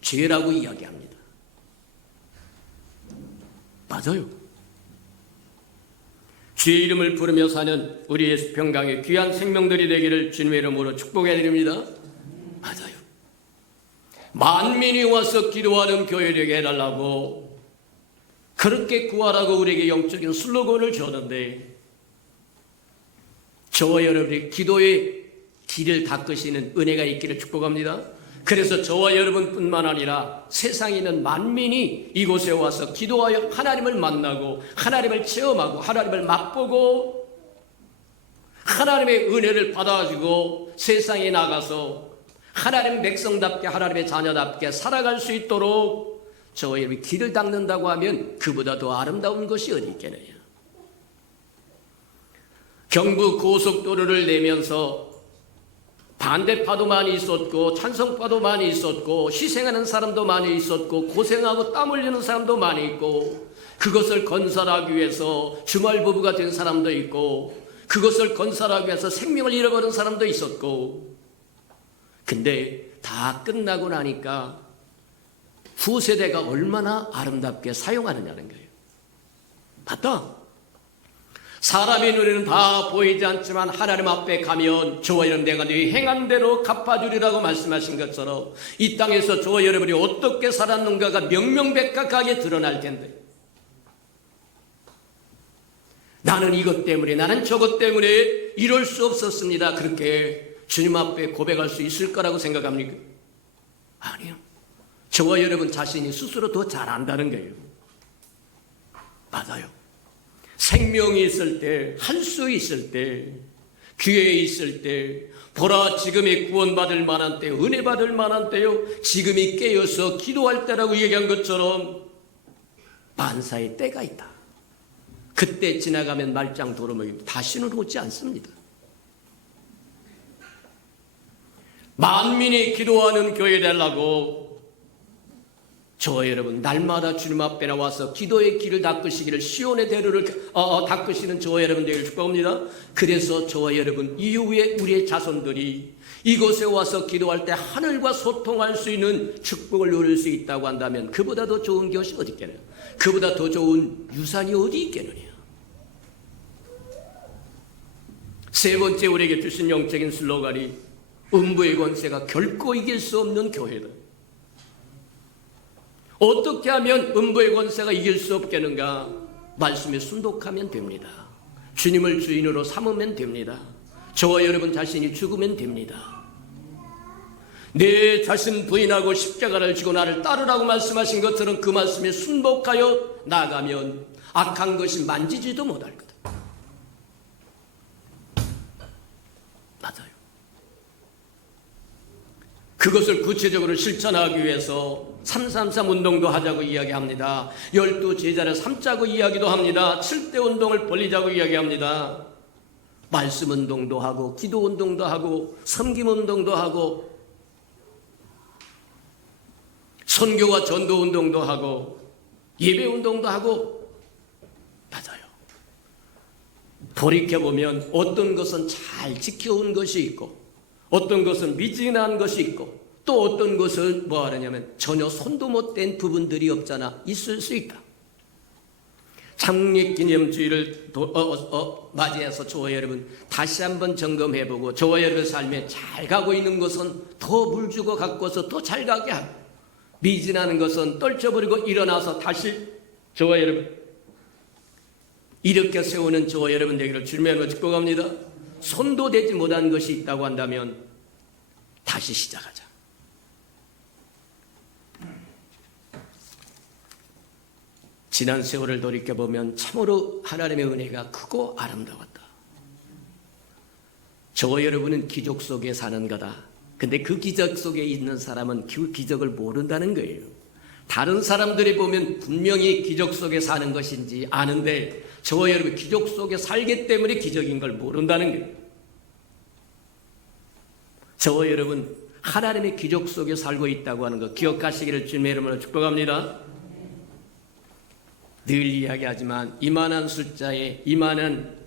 죄라고 이야기합니다. 맞아요. 주의 이름을 부르며 사는 우리 예수 평강의 귀한 생명들이 되기를 주님의 이름으로 축복해 드립니다. 맞아요. 만민이 와서 기도하는 교회 되게 해달라고 그렇게 구하라고 우리에게 영적인 슬로건을 줬는데 저와 여러분이 기도의 길을 닦으시는 은혜가 있기를 축복합니다. 그래서 저와 여러분뿐만 아니라 세상에 있는 만민이 이곳에 와서 기도하여 하나님을 만나고 하나님을 체험하고 하나님을 맛보고 하나님의 은혜를 받아가지고 세상에 나가서 하나님의 백성답게 하나님의 자녀답게 살아갈 수 있도록 저와 여러분이 길을 닦는다고 하면 그보다 더 아름다운 것이 어디 있겠느냐. 경부 고속도로를 내면서 반대파도 많이 있었고 찬성파도 많이 있었고 희생하는 사람도 많이 있었고 고생하고 땀 흘리는 사람도 많이 있고 그것을 건설하기 위해서 주말 부부가 된 사람도 있고 그것을 건설하기 위해서 생명을 잃어버린 사람도 있었고 근데 다 끝나고 나니까 후세대가 얼마나 아름답게 사용하느냐는 거예요. 맞다. 사람의 눈에는 다 보이지 않지만 하나님 앞에 가면 저와 여러분 내가 네 행한 대로 갚아주리라고 말씀하신 것처럼 이 땅에서 저와 여러분이 어떻게 살았는가가 명명백각하게 드러날 텐데 나는 이것 때문에 나는 저것 때문에 이럴 수 없었습니다. 그렇게 주님 앞에 고백할 수 있을 거라고 생각합니까? 아니요. 저와 여러분 자신이 스스로 더 잘 안다는 거예요. 맞아요. 생명이 있을 때, 할 수 있을 때, 기회 있을 때, 보라 지금이 구원받을 만한 때, 은혜 받을 만한 때요. 지금이 깨어서 기도할 때라고 얘기한 것처럼 만사의 때가 있다. 그때 지나가면 말짱 도루묵이 다시는 오지 않습니다. 만민이 기도하는 교회 되려고 저와 여러분 날마다 주님 앞에 나와서 기도의 길을 닦으시기를 시온의 대로를 닦으시는 저와 여러분 되기를 축복합니다. 그래서 저와 여러분 이후에 우리의 자손들이 이곳에 와서 기도할 때 하늘과 소통할 수 있는 축복을 누릴 수 있다고 한다면 그보다 더 좋은 것이 어디 있겠느냐. 그보다 더 좋은 유산이 어디 있겠느냐. 세 번째 우리에게 주신 영적인 슬로건이 음부의 권세가 결코 이길 수 없는 교회다. 어떻게 하면 음부의 권세가 이길 수 없겠는가? 말씀에 순독하면 됩니다. 주님을 주인으로 삼으면 됩니다. 저와 여러분 자신이 죽으면 됩니다. 내 자신 부인하고 십자가를 지고 나를 따르라고 말씀하신 것처럼 그 말씀에 순복하여 나가면 악한 것이 만지지도 못할 거다. 맞아요. 그것을 구체적으로 실천하기 위해서 333 운동도 하자고 이야기합니다. 12 제자를 삼자고 이야기도 합니다. 7대 운동을 벌리자고 이야기합니다. 말씀 운동도 하고 기도 운동도 하고 섬김 운동도 하고 선교와 전도 운동도 하고 예배 운동도 하고 맞아요. 돌이켜보면 어떤 것은 잘 지켜온 것이 있고 어떤 것은 미진한 것이 있고 또 어떤 것은 뭐 하느냐면 전혀 손도 못 댄 부분들이 없잖아. 있을 수 있다. 창립기념주의를 맞이해서 저와 여러분 다시 한번 점검해보고 저와 여러분 삶에 잘 가고 있는 것은 더 물 주고 가꿔서 더 잘 가게 하고 미진하는 것은 떨쳐버리고 일어나서 다시 저와 여러분 이렇게 세우는 저와 여러분 되기를 주님의 축복합니다. 손도 대지 못한 것이 있다고 한다면 다시 시작하자. 지난 세월을 돌이켜보면 참으로 하나님의 은혜가 크고 아름다웠다. 저와 여러분은 기적 속에 사는 거다. 근데 그 기적 속에 있는 사람은 그 기적을 모른다는 거예요. 다른 사람들이 보면 분명히 기적 속에 사는 것인지 아는데 저와 여러분 기적 속에 살기 때문에 기적인 걸 모른다는 거예요. 저와 여러분 하나님의 기적 속에 살고 있다고 하는 거 기억하시기를 주님의 이름으로 축복합니다. 늘 이야기하지만 이만한 숫자에 이만한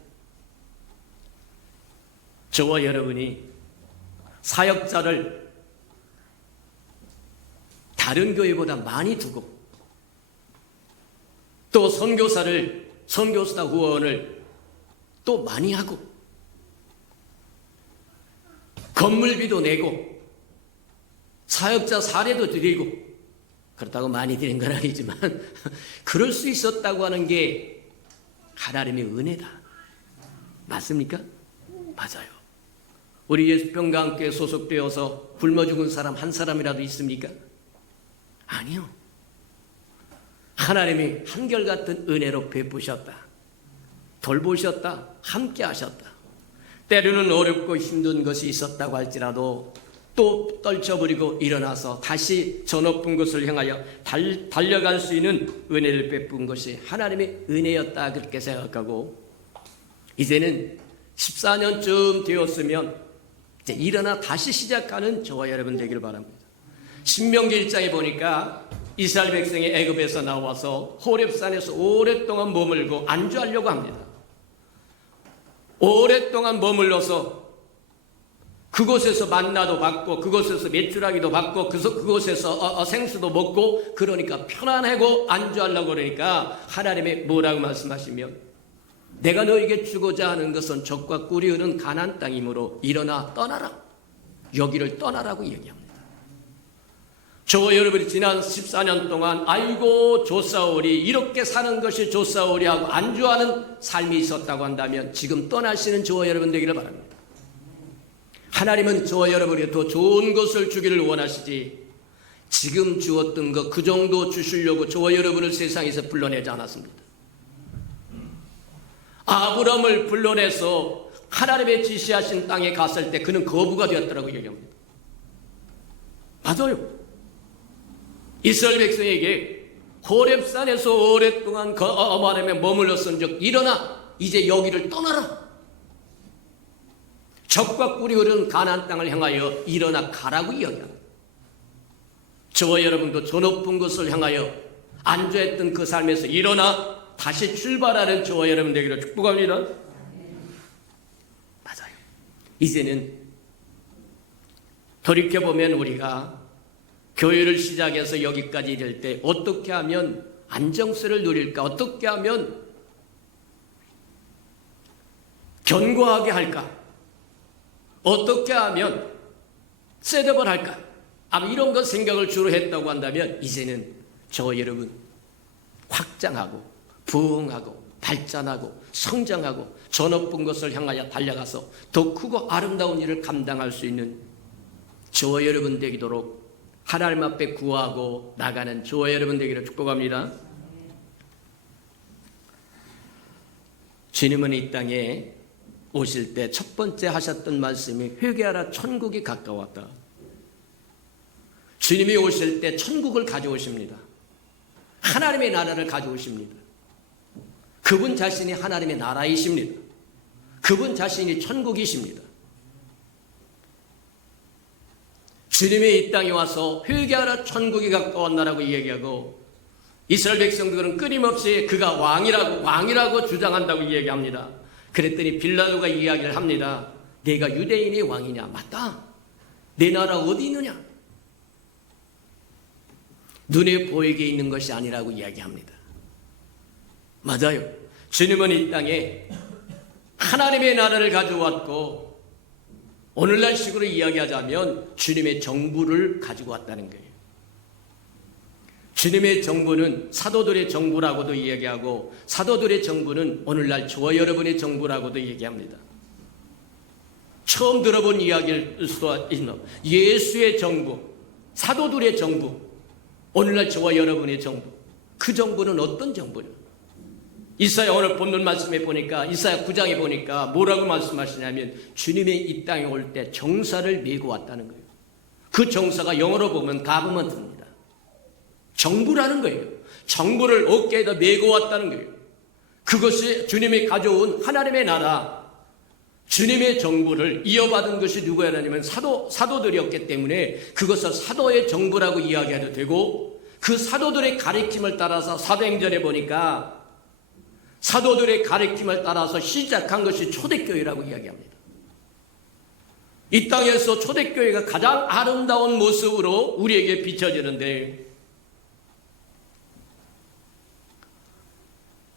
저와 여러분이 사역자를 다른 교회보다 많이 두고 또 선교사 후원을 또 많이 하고 건물비도 내고 사역자 사례도 드리고 그렇다고 많이 드린 건 아니지만 그럴 수 있었다고 하는 게 하나님의 은혜다. 맞습니까? 맞아요. 우리 예수평강교회 소속되어서 굶어 죽은 사람 한 사람이라도 있습니까? 아니요. 하나님이 한결같은 은혜로 베푸셨다. 돌보셨다. 함께 하셨다. 때로는 어렵고 힘든 것이 있었다고 할지라도 또 떨쳐버리고 일어나서 다시 저 높은 곳을 향하여 달려갈 수 있는 은혜를 베푼 것이 하나님의 은혜였다 그렇게 생각하고 이제는 14년쯤 되었으면 이제 일어나 다시 시작하는 저와 여러분 되기를 바랍니다. 신명기 1장에 보니까 이스라엘 백성이 애굽에서 나와서 호렙산에서 오랫동안 머물고 안주하려고 합니다. 오랫동안 머물러서 그곳에서 만나도 받고 그곳에서 메추라기도 받고 그곳에서 생수도 먹고 그러니까 편안하고 안주하려고 그러니까 하나님이 뭐라고 말씀하시면 내가 너에게 주고자 하는 것은 젖과 꿀이 흐르는 가나안 땅이므로 일어나 떠나라. 여기를 떠나라고 얘기합니다. 저와 여러분이 지난 14년 동안 아이고 좋사오리 이렇게 사는 것이 좋사오리 하고 안주하는 삶이 있었다고 한다면 지금 떠나시는 저와 여러분 되기를 바랍니다. 하나님은 저와 여러분에게 더 좋은 것을 주기를 원하시지 지금 주었던 것 그 정도 주시려고 저와 여러분을 세상에서 불러내지 않았습니다. 아브람을 불러내서 하나님의 지시하신 땅에 갔을 때 그는 거부가 되었다라고 얘기합니다. 맞아요. 이스라엘 백성에게 호렙산에서 오랫동안 그 어마름에 머물렀은 적 일어나 이제 여기를 떠나라. 젖과 꿀이 흐르는 가나안 땅을 향하여 일어나 가라고 이야기합니다. 저와 여러분도 저 높은 곳을 향하여 안주했던 그 삶에서 일어나 다시 출발하는 저와 여러분 되기를 축복합니다. 맞아요. 이제는 돌이켜보면 우리가 교회를 시작해서 여기까지 이를 때 어떻게 하면 안정세를 누릴까? 어떻게 하면 견고하게 할까? 어떻게 하면 셋업을 할까? 아마 이런 것 생각을 주로 했다고 한다면 이제는 저와 여러분 확장하고 부흥하고 발전하고 성장하고 저 높은 것을 향하여 달려가서 더 크고 아름다운 일을 감당할 수 있는 저와 여러분 되도록 하나님 앞에 구하고 나가는 저와 여러분 되기를 축복합니다. 주님은 이 땅에 오실 때 첫 번째 하셨던 말씀이 회개하라 천국이 가까웠다. 주님이 오실 때 천국을 가져오십니다. 하나님의 나라를 가져오십니다. 그분 자신이 하나님의 나라이십니다. 그분 자신이 천국이십니다. 주님이 이 땅에 와서 회개하라 천국이 가까웠나라고 얘기하고 이스라엘 백성들은 끊임없이 그가 왕이라고 주장한다고 얘기합니다. 그랬더니 빌라도가 이야기를 합니다. 내가 유대인의 왕이냐? 맞다. 내 나라 어디 있느냐? 눈에 보이게 있는 것이 아니라고 이야기합니다. 맞아요. 주님은 이 땅에 하나님의 나라를 가져왔고 오늘날 식으로 이야기하자면 주님의 정부를 가지고 왔다는 거예요. 주님의 정부는 사도들의 정부라고도 이야기하고 사도들의 정부는 오늘날 저와 여러분의 정부라고도 얘기합니다. 처음 들어본 이야기일 수도 있는 예수의 정부, 사도들의 정부, 오늘날 저와 여러분의 정부. 그 정부는 어떤 정부냐? 이사야 오늘 본문 말씀에 보니까 이사야 9장에 보니까 뭐라고 말씀하시냐면 주님이 이 땅에 올 때 정사를 메고 왔다는 거예요. 그 정사가 영어로 보면 가버먼트입니다. 정부라는 거예요. 정부를 어깨에다 메고 왔다는 거예요. 그것이 주님이 가져온 하나님의 나라, 주님의 정부를 이어받은 것이 누구였냐면 사도들이었기 때문에 그것을 사도의 정부라고 이야기해도 되고, 그 사도들의 가르침을 따라서 사도행전에 보니까 사도들의 가르침을 따라서 시작한 것이 초대교회라고 이야기합니다. 이 땅에서 초대교회가 가장 아름다운 모습으로 우리에게 비춰지는데,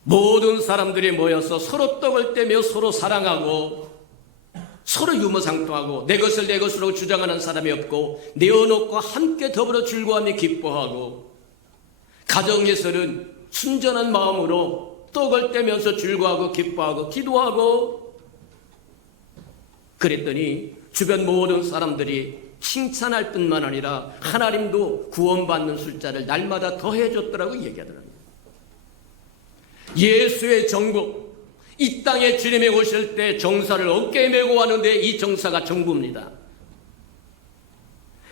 모든 사람들이 모여서 서로 떡을 떼며 서로 사랑하고 서로 유머상통하고 내 것을 내 것으로 주장하는 사람이 없고 내어놓고 함께 더불어 즐거워하며 기뻐하고, 가정에서는 순전한 마음으로 떡을 떼면서 즐거워하고 기뻐하고 기도하고, 그랬더니 주변 모든 사람들이 칭찬할 뿐만 아니라 하나님도 구원받는 숫자를 날마다 더해줬더라고 얘기하더랍니다. 예수의 정부, 이 땅에 주님이 오실 때 정사를 어깨에 메고 왔는데 이 정사가 정부입니다.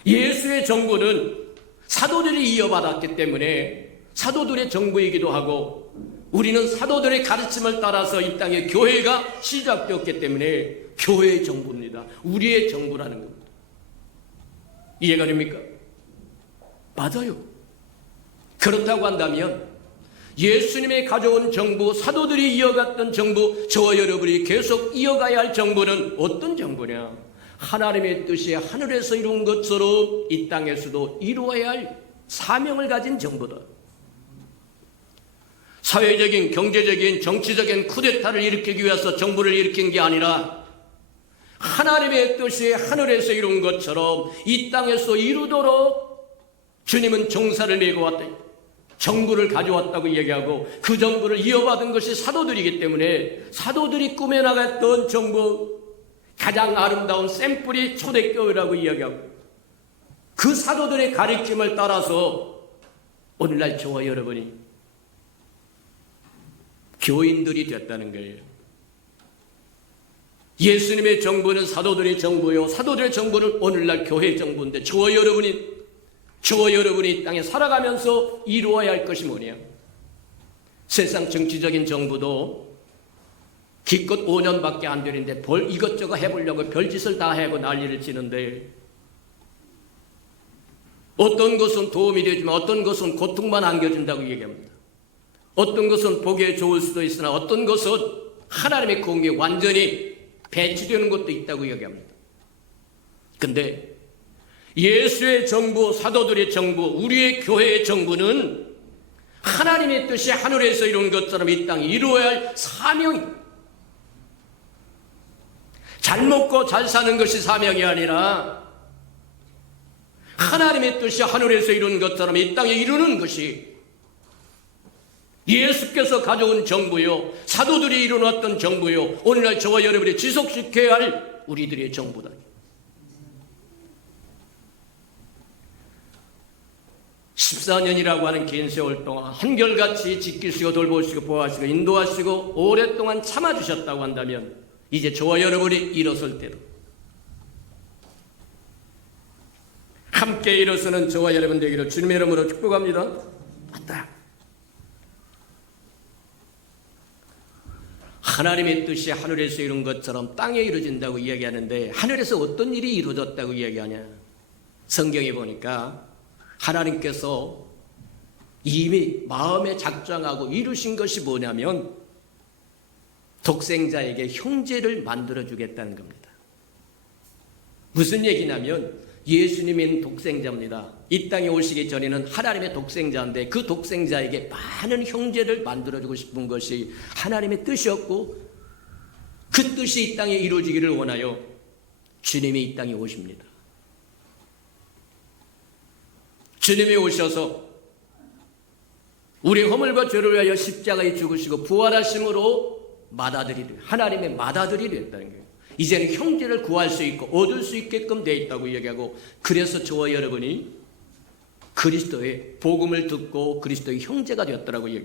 예수의 정부는 사도들이 이어받았기 때문에 사도들의 정부이기도 하고, 우리는 사도들의 가르침을 따라서 이 땅에 교회가 시작되었기 때문에 교회의 정부입니다. 우리의 정부라는 겁니다. 이해가 됩니까? 맞아요. 그렇다고 한다면 예수님이 가져온 정부, 사도들이 이어갔던 정부, 저와 여러분이 계속 이어가야 할 정부는 어떤 정부냐? 하나님의 뜻이 하늘에서 이룬 것처럼 이 땅에서도 이루어야 할 사명을 가진 정부다. 사회적인, 경제적인, 정치적인 쿠데타를 일으키기 위해서 정부를 일으킨 게 아니라 하나님의 뜻이 하늘에서 이룬 것처럼 이 땅에서 이루도록 주님은 정사를 메고 왔다. 정부를 가져왔다고 얘기하고, 그 정부를 이어받은 것이 사도들이기 때문에 사도들이 꾸며나갔던 정부, 가장 아름다운 샘플이 초대교회라고 이야기하고, 그 사도들의 가르침을 따라서 오늘날 저와 여러분이 교인들이 됐다는 거예요. 예수님의 정부는 사도들의 정부요, 사도들의 정부는 오늘날 교회의 정부인데, 저와 여러분이 이 땅에 살아가면서 이루어야 할 것이 뭐냐? 세상 정치적인 정부도 기껏 5년밖에 안 되는데 이것저것 해보려고 별짓을 다 하고 난리를 치는데, 어떤 것은 도움이 되지만 어떤 것은 고통만 안겨준다고 얘기합니다. 어떤 것은 보기에 좋을 수도 있으나 어떤 것은 하나님의 공의에 완전히 배치되는 것도 있다고 얘기합니다. 근데 예수의 정부, 사도들의 정부, 우리의 교회의 정부는 하나님의 뜻이 하늘에서 이룬 것처럼 이 땅에 이루어야 할 사명입니다. 잘 먹고 잘 사는 것이 사명이 아니라 하나님의 뜻이 하늘에서 이룬 것처럼 이 땅에 이루는 것이 예수께서 가져온 정부요, 사도들이 이루어놨던 정부요, 오늘날 저와 여러분이 지속시켜야 할 우리들의 정부다. 14년이라고 하는 긴 세월 동안 한결같이 지키시고 돌보시고 보호하시고 인도하시고 오랫동안 참아주셨다고 한다면, 이제 저와 여러분이 일어설 때도 함께 일어서는 저와 여러분 되기를 주님의 이름으로 축복합니다. 맞다. 하나님의 뜻이 하늘에서 이룬 것처럼 땅에 이루어진다고 이야기하는데, 하늘에서 어떤 일이 이루어졌다고 이야기하냐? 성경에 보니까 하나님께서 이미 마음에 작정하고 이루신 것이 뭐냐면 독생자에게 형제를 만들어주겠다는 겁니다. 무슨 얘기냐면 예수님은 독생자입니다. 이 땅에 오시기 전에는 하나님의 독생자인데 그 독생자에게 많은 형제를 만들어주고 싶은 것이 하나님의 뜻이었고, 그 뜻이 이 땅에 이루어지기를 원하여 주님이 이 땅에 오십니다. 주님이 오셔서 우리 허물과 죄를 위하여 십자가에 죽으시고 부활하심으로 하나님의 맏아들이 됐다는 거예요. 이제는 형제를 구할 수 있고 얻을 수 있게끔 되어 있다고 얘기하고, 그래서 저와 여러분이 그리스도의 복음을 듣고 그리스도의 형제가 되었더라고요.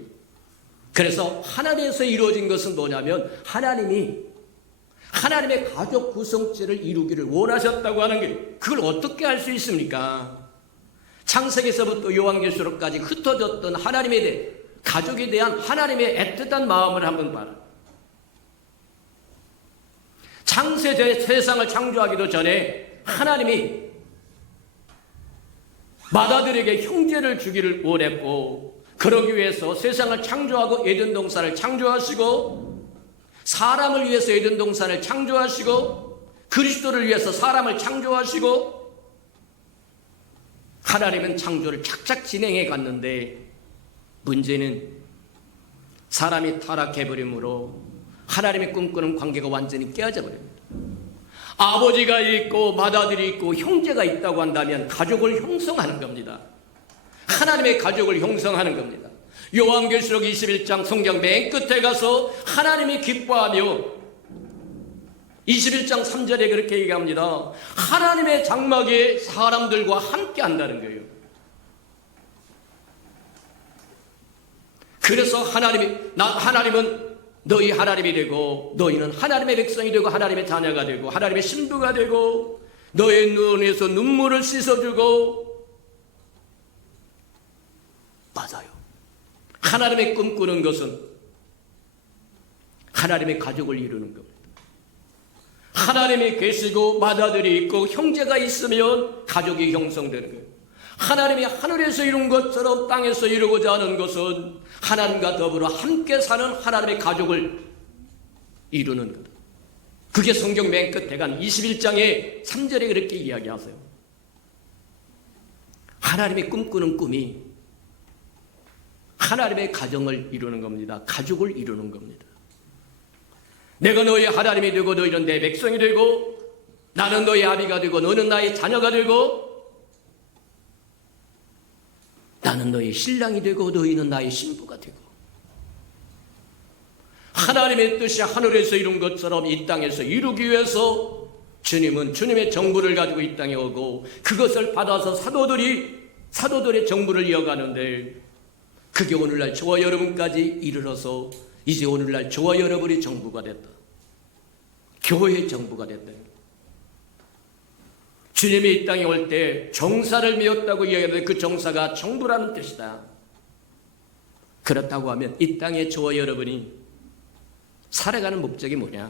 그래서 하나님에서 이루어진 것은 뭐냐면 하나님이 하나님의 가족 구성체를 이루기를 원하셨다고 하는 거예요. 그걸 어떻게 할 수 있습니까? 창세기서부터 요한계시록까지 흩어졌던 하나님에 대해 가족에 대한 하나님의 애틋한 마음을 한번 봐라. 창세 세상을 창조하기도 전에 하나님이 마다들에게 형제를 주기를 원했고, 그러기 위해서 세상을 창조하고 에덴 동산을 창조하시고, 사람을 위해서 에덴 동산을 창조하시고, 그리스도를 위해서 사람을 창조하시고, 하나님은 창조를 착착 진행해 갔는데, 문제는 사람이 타락해버림으로 하나님의 꿈꾸는 관계가 완전히 깨어져 버립니다. 아버지가 있고 맏아들이 있고 형제가 있다고 한다면 가족을 형성하는 겁니다. 하나님의 가족을 형성하는 겁니다. 요한계시록 21장 성경 맨 끝에 가서 하나님이 기뻐하며 21장 3절에 그렇게 얘기합니다. 하나님의 장막에 사람들과 함께 한다는 거예요. 그래서 하나님은 너희 하나님이 되고 너희는 하나님의 백성이 되고 하나님의 자녀가 되고 하나님의 신부가 되고 너의 눈에서 눈물을 씻어주고, 맞아요. 하나님의 꿈꾸는 것은 하나님의 가족을 이루는 겁니다. 하나님이 계시고 맏아들이 있고 형제가 있으면 가족이 형성되는 거예요. 하나님이 하늘에서 이룬 것처럼 땅에서 이루고자 하는 것은 하나님과 더불어 함께 사는 하나님의 가족을 이루는 것. 그게 성경 맨 끝에 간 21장의 3절에 그렇게 이야기하세요. 하나님이 꿈꾸는 꿈이 하나님의 가정을 이루는 겁니다. 가족을 이루는 겁니다. 내가 너희 하나님이 되고 너희는 내 백성이 되고 나는 너희 아비가 되고 너는 나의 자녀가 되고 나는 너희 신랑이 되고 너희는 나의 신부가 되고, 하나님의 뜻이 하늘에서 이룬 것처럼 이 땅에서 이루기 위해서 주님은 주님의 정부를 가지고 이 땅에 오고 그것을 받아서 사도들의 정부를 이어가는데, 그게 오늘날 저와 여러분까지 이르러서 이제 오늘날 저와 여러분이 정부가 됐다. 교회의 정부가 됐다. 주님이 이 땅에 올 때 정사를 메었다고 이야기하는데 그 정사가 정부라는 뜻이다. 그렇다고 하면 이 땅에 저와 여러분이 살아가는 목적이 뭐냐?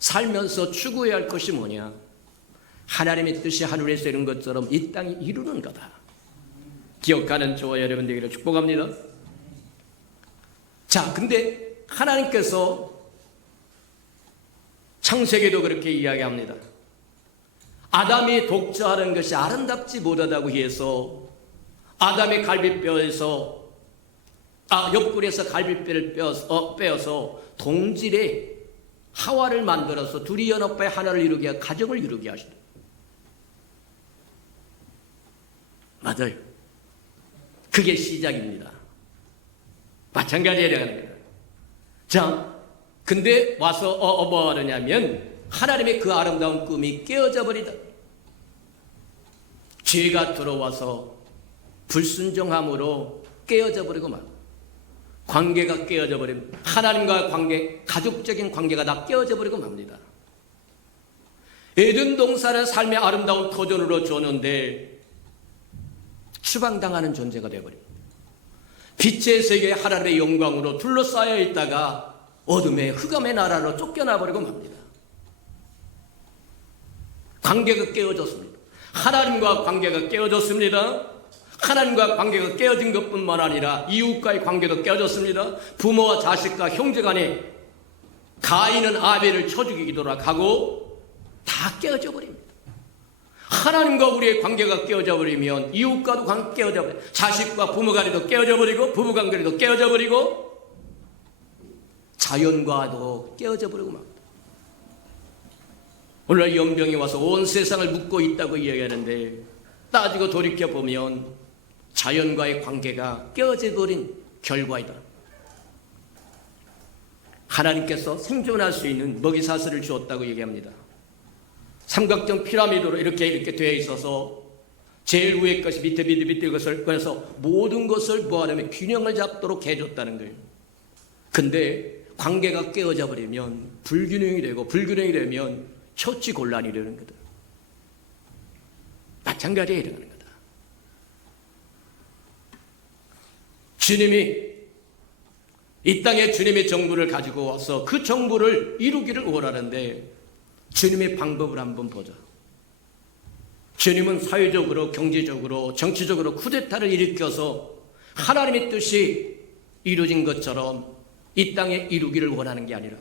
살면서 추구해야 할 것이 뭐냐? 하나님의 뜻이 하늘에서 이룬 것처럼 이 땅이 이루는 거다. 기억하는 저와 여러분 되기를 축복합니다. 자, 근데 하나님께서 창세기도 그렇게 이야기합니다. 아담이 독자하는 것이 아름답지 못하다고 해서 아담의 갈비뼈에서 옆구리에서 갈비뼈를 빼어서 동질에 하와를 만들어서 둘이 연합해 하나를 이루게 하고 가정을 이루게 하시다. 맞아요. 그게 시작입니다. 마찬가지에 대한 거예요. 자, 근데 와서 뭐 하느냐면 하나님의 그 아름다운 꿈이 깨어져 버리다. 죄가 들어와서 불순종함으로 깨어져 버리고 말. 관계가 깨어져 버리면 하나님과 관계, 가족적인 관계가 다 깨어져 버리고 맙니다. 에덴 동산은 삶의 아름다운 터전으로 줬는데 추방당하는 존재가 되어버립니다. 빛의 세계 하나님의 영광으로 둘러싸여 있다가 어둠의 흑암의 나라로 쫓겨나 버리고 맙니다. 관계가 깨어졌습니다. 하나님과 관계가 깨어졌습니다. 하나님과 관계가 깨어진 것뿐만 아니라 이웃과의 관계도 깨어졌습니다. 부모와 자식과 형제 간에 가인은 아벨을 쳐 죽이기도록 하고 다 깨어져 버립니다. 하나님과 우리의 관계가 깨어져 버리면 이웃과도 관계가 깨어져 버려요. 자식과 부모 간에도 깨어져 버리고 부부 관계도 깨어져 버리고 자연과도 깨어져 버리고 막. 오늘날 연병이 와서 온 세상을 묶고 있다고 이야기하는데 따지고 돌이켜보면 자연과의 관계가 깨어져 버린 결과이다. 하나님께서 생존할 수 있는 먹이사슬을 주었다고 얘기합니다. 삼각형 피라미드로 이렇게 되어 있어서 제일 위에 것이 밑에 것을 그래서 모든 것을 뭐하냐면 균형을 잡도록 해줬다는 거예요. 근데 관계가 깨어져 버리면 불균형이 되면 처치 곤란이 되는 거다. 마찬가지에 이르는 거다. 주님이 이 땅에 주님의 정부를 가지고 와서 그 정부를 이루기를 원하는데 주님의 방법을 한번 보자. 주님은 사회적으로, 경제적으로, 정치적으로 쿠데타를 일으켜서 하나님의 뜻이 이루어진 것처럼 이 땅에 이루기를 원하는 게 아니라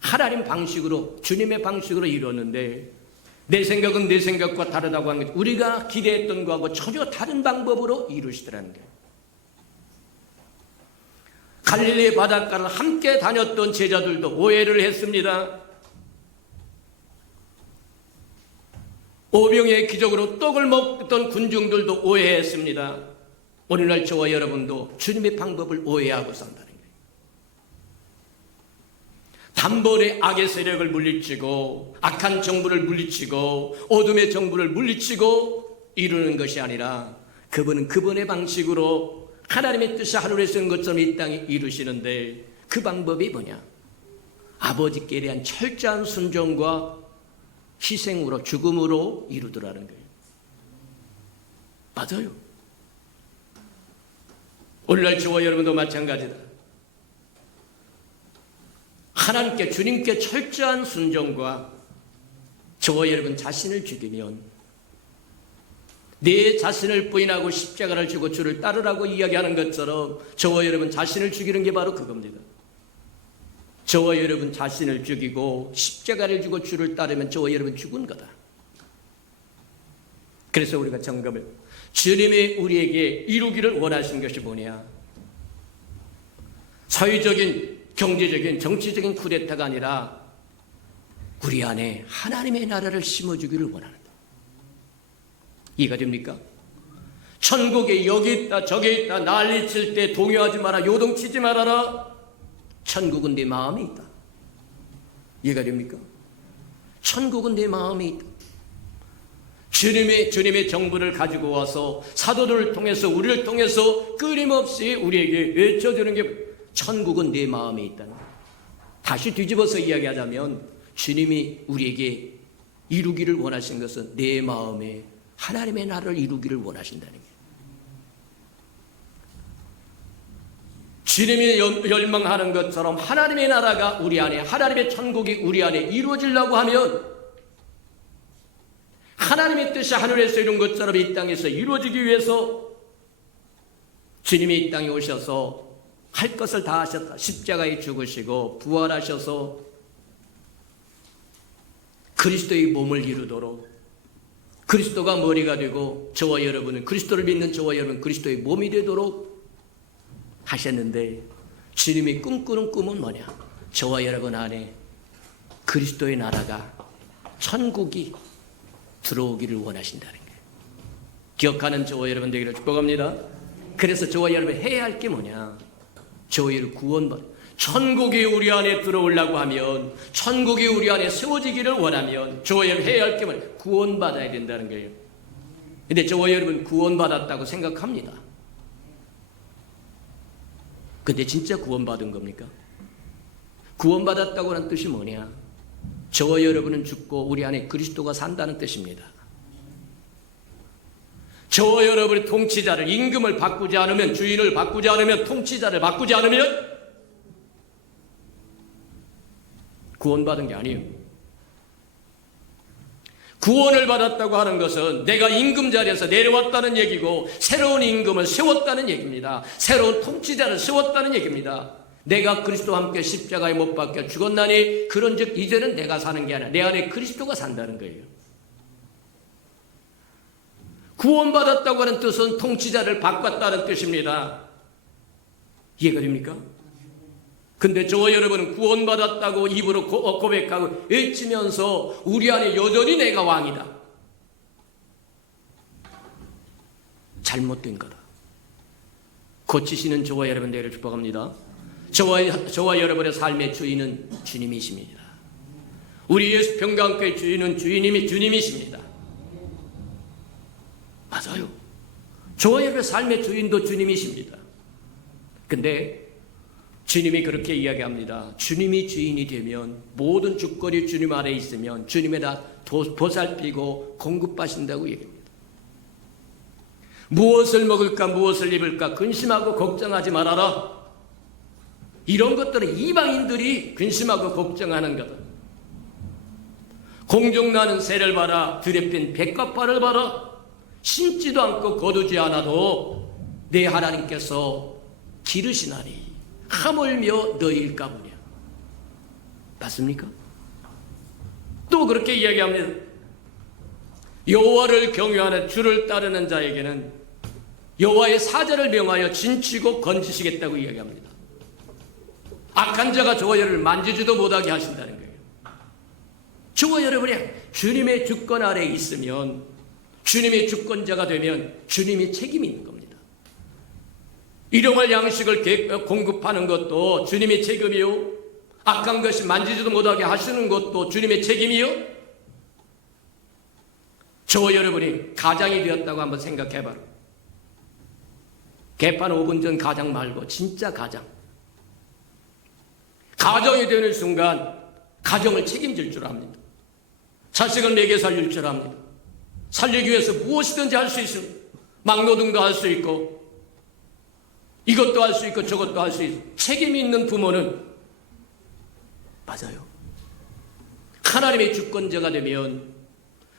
하나님 방식으로, 주님의 방식으로 이루었는데 내 생각은 내 생각과 다르다고 하는 것, 우리가 기대했던 것하고 전혀 다른 방법으로 이루시더라는 거예요. 갈릴리 바닷가를 함께 다녔던 제자들도 오해를 했습니다. 오병이의 기적으로 떡을 먹던 군중들도 오해했습니다. 오늘날 저와 여러분도 주님의 방법을 오해하고 산다는 거예요. 단번에 악의 세력을 물리치고 악한 정부를 물리치고 어둠의 정부를 물리치고 이루는 것이 아니라 그분은 그분의 방식으로 하나님의 뜻이 하늘에 쓰는 것처럼 이 땅에 이루시는데 그 방법이 뭐냐? 아버지께 대한 철저한 순종과 희생으로, 죽음으로 이루더라는 거예요. 맞아요. 오늘날 저와 여러분도 마찬가지다. 하나님께, 주님께 철저한 순종과 저와 여러분 자신을 죽이면 내 자신을 부인하고 십자가를 지고 주를 따르라고 이야기하는 것처럼 저와 여러분 자신을 죽이는 게 바로 그겁니다. 저와 여러분 자신을 죽이고 십자가를 지고 주를 따르면 저와 여러분 죽은 거다. 그래서 우리가 점검을, 주님이 우리에게 이루기를 원하신 것이 뭐냐? 사회적인, 경제적인, 정치적인 쿠데타가 아니라 우리 안에 하나님의 나라를 심어주기를 원한다. 이해가 됩니까? 천국에 여기 있다 저기 있다 난리칠 때 동요하지 마라, 요동치지 말아라. 천국은 내 마음에 있다. 이해가 됩니까? 천국은 내 마음에 있다. 주님의 정부를 가지고 와서 사도들을 통해서, 우리를 통해서 끊임없이 우리에게 외쳐주는 게 천국은 내 마음에 있다는 거예요. 다시 뒤집어서 이야기하자면 주님이 우리에게 이루기를 원하신 것은 내 마음에 하나님의 나라를 이루기를 원하신다는 거예요. 주님이 열망하는 것처럼 하나님의 나라가 우리 안에, 하나님의 천국이 우리 안에 이루어지려고 하면 하나님의 뜻이 하늘에서 이룬 것처럼 이 땅에서 이루어지기 위해서 주님이 이 땅에 오셔서 할 것을 다 하셨다. 십자가에 죽으시고 부활하셔서 그리스도의 몸을 이루도록, 그리스도가 머리가 되고 저와 여러분은, 그리스도를 믿는 저와 여러분은 그리스도의 몸이 되도록 하셨는데 주님이 꿈꾸는 꿈은 뭐냐? 저와 여러분 안에 그리스도의 나라가, 천국이 들어오기를 원하신다는 거예요. 기억하는 저와 여러분 되기를 축복합니다. 그래서 저와 여러분 해야 할 게 뭐냐? 저와 여러분 구원받아, 천국이 우리 안에 들어오려고 하면, 천국이 우리 안에 세워지기를 원하면 저와 여러분 해야 할 게 뭐냐? 구원받아야 된다는 거예요. 근데 저와 여러분 구원받았다고 생각합니다. 근데 진짜 구원받은 겁니까? 구원받았다고 하는 뜻이 뭐냐? 저와 여러분은 죽고 우리 안에 그리스도가 산다는 뜻입니다. 저와 여러분의 통치자를, 임금을 바꾸지 않으면, 주인을 바꾸지 않으면, 통치자를 바꾸지 않으면 구원받은 게 아니에요. 구원을 받았다고 하는 것은 내가 임금 자리에서 내려왔다는 얘기고 새로운 임금을 세웠다는 얘기입니다. 새로운 통치자를 세웠다는 얘기입니다. 내가 그리스도와 함께 십자가에 못 박혀 죽었나니 그런즉 이제는 내가 사는 게 아니라 내 안에 그리스도가 산다는 거예요. 구원받았다고 하는 뜻은 통치자를 바꿨다는 뜻입니다. 이해가 됩니까? 근데 저와 여러분은 구원받았다고 입으로 고백하고 외치면서 우리 안에 여전히 내가 왕이다. 잘못된 거다. 고치시는 저와 여러분 되기를 축복합니다. 저와 여러분의 삶의 주인은 주님이십니다. 우리 예수 평강교회 주인은 주님이십니다. 맞아요. 저와 여러분의 삶의 주인도 주님이십니다. 근데 주님이 그렇게 이야기합니다. 주님이 주인이 되면 모든 주권이 주님 아래 있으면 주님에 다 보살피고 공급하신다고 얘기합니다. 무엇을 먹을까 무엇을 입을까 근심하고 걱정하지 말아라. 이런 것들은 이방인들이 근심하고 걱정하는 거다. 공중나는 새를 봐라. 들에 핀 백합화를 봐라. 심지도 않고 거두지 않아도 내 하나님께서 기르시나니 하물며 너희일 까무냐. 맞습니까? 또 그렇게 이야기합니다. 여호와를 경외하는 주를 따르는 자에게는 여호와의 사자를 명하여 진치고 건지시겠다고 이야기합니다. 악한 자가 저와 여러분을 만지지도 못하게 하신다는 거예요. 저와 여러분이 주님의 주권 아래에 있으면, 주님의 주권자가 되면 주님이 책임이 있는 겁니다. 일용할 양식을 공급하는 것도 주님의 책임이요, 악한 것이 만지지도 못하게 하시는 것도 주님의 책임이요. 저와 여러분이 가장이 되었다고 한번 생각해봐라. 개판 5분 전 가장 말고 진짜 가장. 가정이 되는 순간 가정을 책임질 줄 압니다. 자식을 먹여 살릴 줄 압니다. 살리기 위해서 무엇이든지 할 수 있습니다. 막노동도 할 수 있고 이것도 할 수 있고 저것도 할 수 있고. 책임이 있는 부모는 맞아요. 하나님의 주권자가 되면